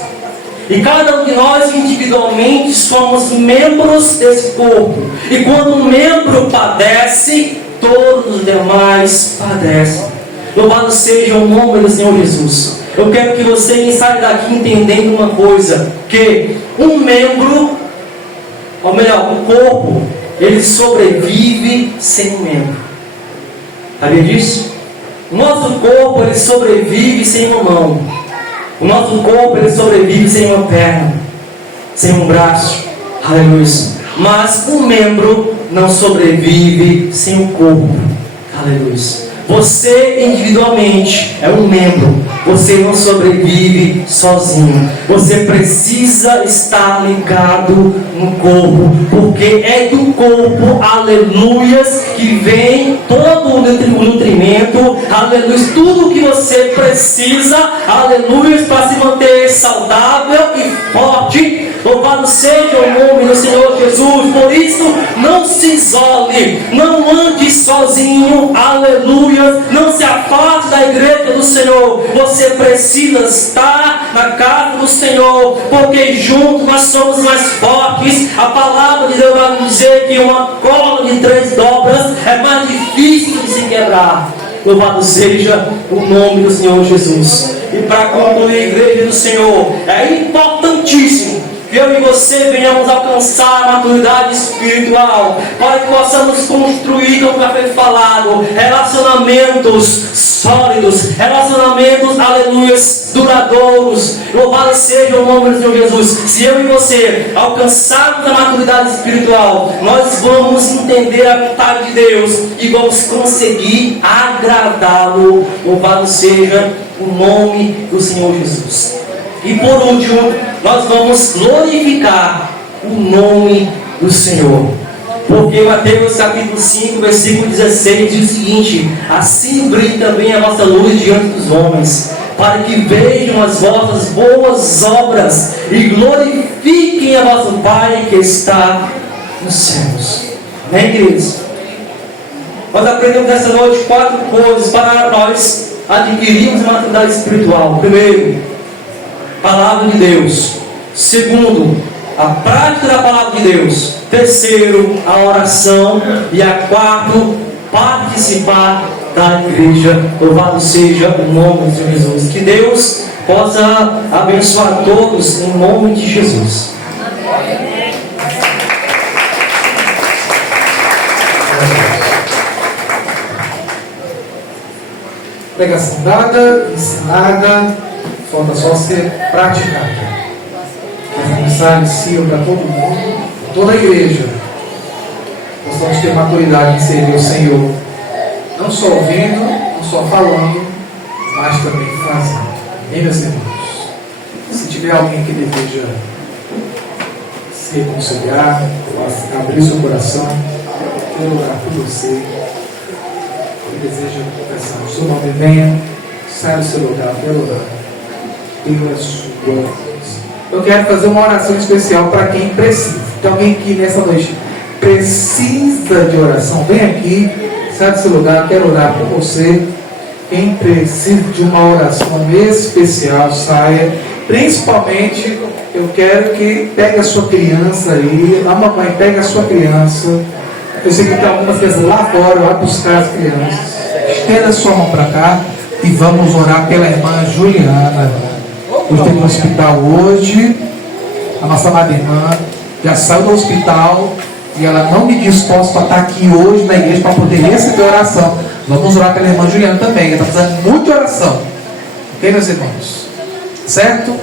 E cada um de nós individualmente somos membros desse corpo. E quando um membro padece, todos os demais padecem. Louvado seja o nome do Senhor Jesus. Eu quero que você saia daqui entendendo uma coisa: que um membro, ou melhor, um corpo, ele sobrevive sem um membro. Sabia disso? O nosso corpo, ele sobrevive sem uma mão. O nosso corpo, ele sobrevive sem uma perna, sem um braço. Aleluia. Mas um membro não sobrevive sem um corpo. Aleluia. Você individualmente é um membro. Você não sobrevive sozinho. Você precisa estar ligado no corpo, porque é do corpo, aleluias, que vem todo o nutrimento, aleluias, tudo que você precisa, aleluias, para se manter saudável e forte. Louvado seja o nome do Senhor Jesus. Por isso, não se isole, não ande sozinho, aleluia. Não se afaste da igreja do Senhor. Você precisa estar na casa do Senhor, porque juntos nós somos mais fortes. A palavra de Deus vai dizer que uma corda de 3 dobras é mais difícil de se quebrar. Louvado seja o nome do Senhor Jesus. E para concluir, a igreja do Senhor, é importantíssimo que eu e você venhamos alcançar a maturidade espiritual, para que possamos construir, como já foi falado, relacionamentos sólidos, relacionamentos, aleluias, duradouros. Louvado seja o nome do Senhor Jesus. Se eu e você alcançarmos a maturidade espiritual, nós vamos entender a vontade de Deus e vamos conseguir agradá-lo. Louvado seja o nome do Senhor Jesus. E por último, nós vamos glorificar o nome do Senhor. Porque Mateus capítulo 5, versículo 16 diz o seguinte: assim brilhe também a vossa luz diante dos homens, para que vejam as vossas boas obras e glorifiquem a vosso Pai que está nos céus. Amém, queridos? Nós aprendemos nessa noite 4 coisas para nós adquirirmos a maturidade espiritual. Primeiro, palavra de Deus. Segundo, a prática da palavra de Deus. Terceiro, a oração. E a quarto, participar da igreja. Louvado seja o nome de Jesus. Que Deus possa abençoar todos em nome de Jesus. Pregação dada, ensinada, falta só ser praticada. Essa mensagem sirva para todo mundo, toda a igreja. Possamos ter maturidade em servir o Senhor não só ouvindo, não só falando, mas também fazendo. Amém, meus irmãos? Se tiver alguém que deseja se reconciliar, abrir seu coração, quero orar por você, que deseja confessar o seu nome, venha, saia do seu lugar, quero orar. Tenha a sua. Eu quero fazer uma oração especial para quem precisa. Então, alguém que nessa noite precisa de oração, vem aqui, sai do seu lugar, quero orar por você. Quem precisa de uma oração especial, saia. Principalmente, eu quero que pegue a sua criança aí, a mamãe pega a sua criança. Eu sei que tem algumas crianças lá fora, vai buscar as crianças. Estenda a sua mão para cá e vamos orar pela irmã Juliana. Eu estou no hospital hoje, a nossa amada irmã já saiu do hospital e ela não me dispôs para estar aqui hoje na igreja para poder receber oração. Vamos orar pela irmã Juliana também, ela está precisando muito de oração. Ok, meus irmãos? Certo?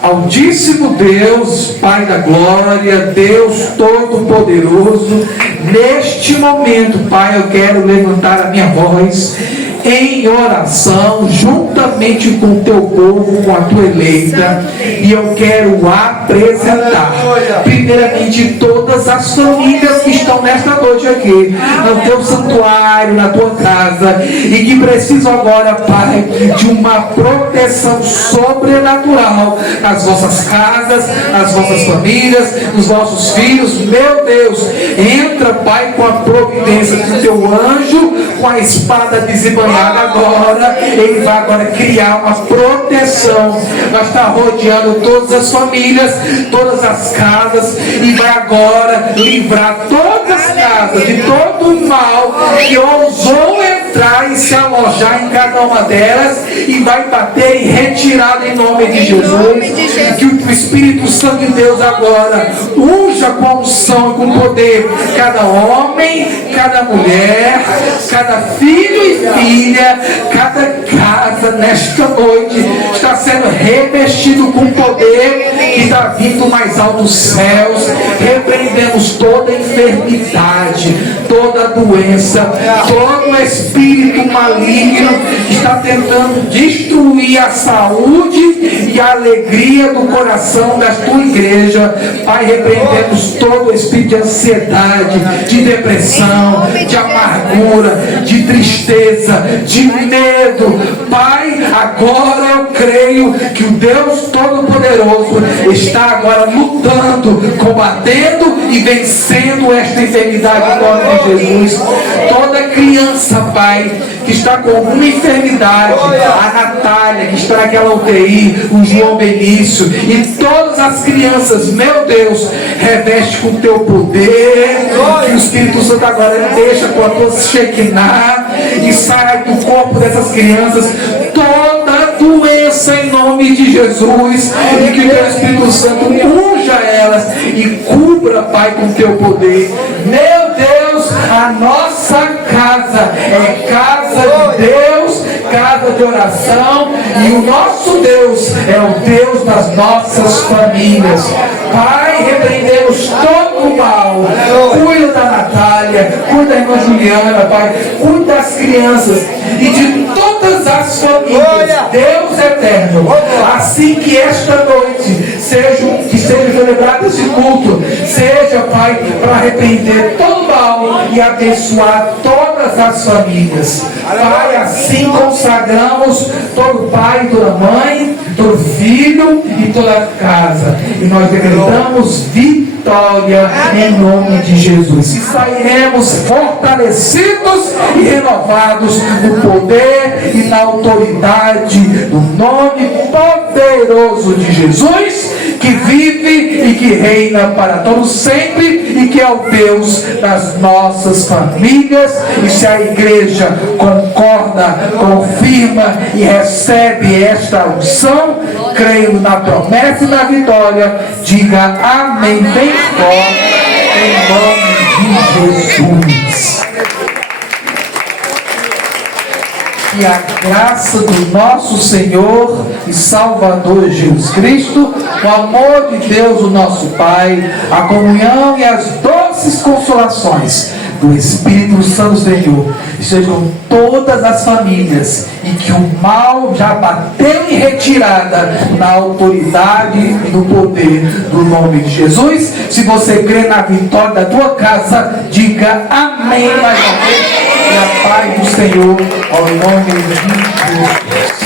Altíssimo Deus, Pai da glória, Deus Todo-Poderoso, neste momento, Pai, eu quero levantar a minha voz em oração, juntamente com o teu povo, com a tua eleita, e eu quero apresentar, primeiramente, todas as famílias que estão nesta noite aqui, no teu santuário, na tua casa, e que precisam agora, Pai, de uma proteção sobrenatural nas vossas casas, nas vossas famílias, nos vossos filhos. Meu Deus, entra, Pai, com a providência do teu anjo, com a espada desembanhada agora. Ele vai agora criar uma proteção, vai estar rodeando todas as famílias, todas as casas, e vai agora livrar todas as casas de todo o mal que ousou entrar e se alojar em cada uma delas, e vai bater em retirada em nome de Jesus. Que o Espírito Santo de Deus agora unja com a unção e com poder cada homem, cada mulher, cada filho e filha, cada casa nesta noite está sendo revestido com poder que está vindo mais alto dos céus. Repreendemos toda enfermidade, toda doença, todo espírito maligno que está tentando destruir a saúde e a alegria do coração da tua igreja. Pai, repreendemos todo espírito de ansiedade, de depressão, de amargura, de tristeza, de medo. Pai, agora eu creio que o Deus Todo-Poderoso está agora lutando, combatendo e vencendo esta enfermidade em nome de Jesus. Toda criança, Pai, que está com alguma enfermidade, a Natália, que está naquela UTI, o João Benício, e todas as crianças, meu Deus, reveste com o teu poder, que o Espírito Santo agora deixa com a tua Shekinah e sai do corpo dessas crianças toda doença em nome de Jesus, e que o teu Espírito Santo unja elas e cubra, Pai, com o teu poder. Meu Deus, a nossa casa é casa de Deus, casa de oração, e o nosso Deus é o Deus das nossas famílias. Pai, repreendemos todo o mal. Cuida da Natália, cuida da irmã Juliana, Pai, cuida das crianças e de todas as famílias. Deus eterno, assim que esta noite seja celebrado esse culto, seja, Pai, para arrepender todo mal e abençoar todas as famílias. Pai, assim consagramos todo pai, toda mãe, todo filho e toda casa, e nós decretamos vitória em nome de Jesus, e sairemos fortalecidos e renovados no poder e na autoridade do nome poderoso de Jesus, que vive e que reina para todos sempre, e que é o Deus das nossas famílias. E se a igreja concorda, confirma e recebe esta unção, creio na promessa e na vitória, diga amém bem forte, em nome de Jesus. Que a graça do nosso Senhor e Salvador Jesus Cristo, o amor de Deus, o nosso Pai, a comunhão e as doces consolações do Espírito Santo Senhor estejam todas as famílias e que o mal já bateu em retirada na autoridade e no poder do nome de Jesus. Se você crê na vitória da tua casa, diga amém mais uma vez. E a paz do Senhor ao nome de Jesus.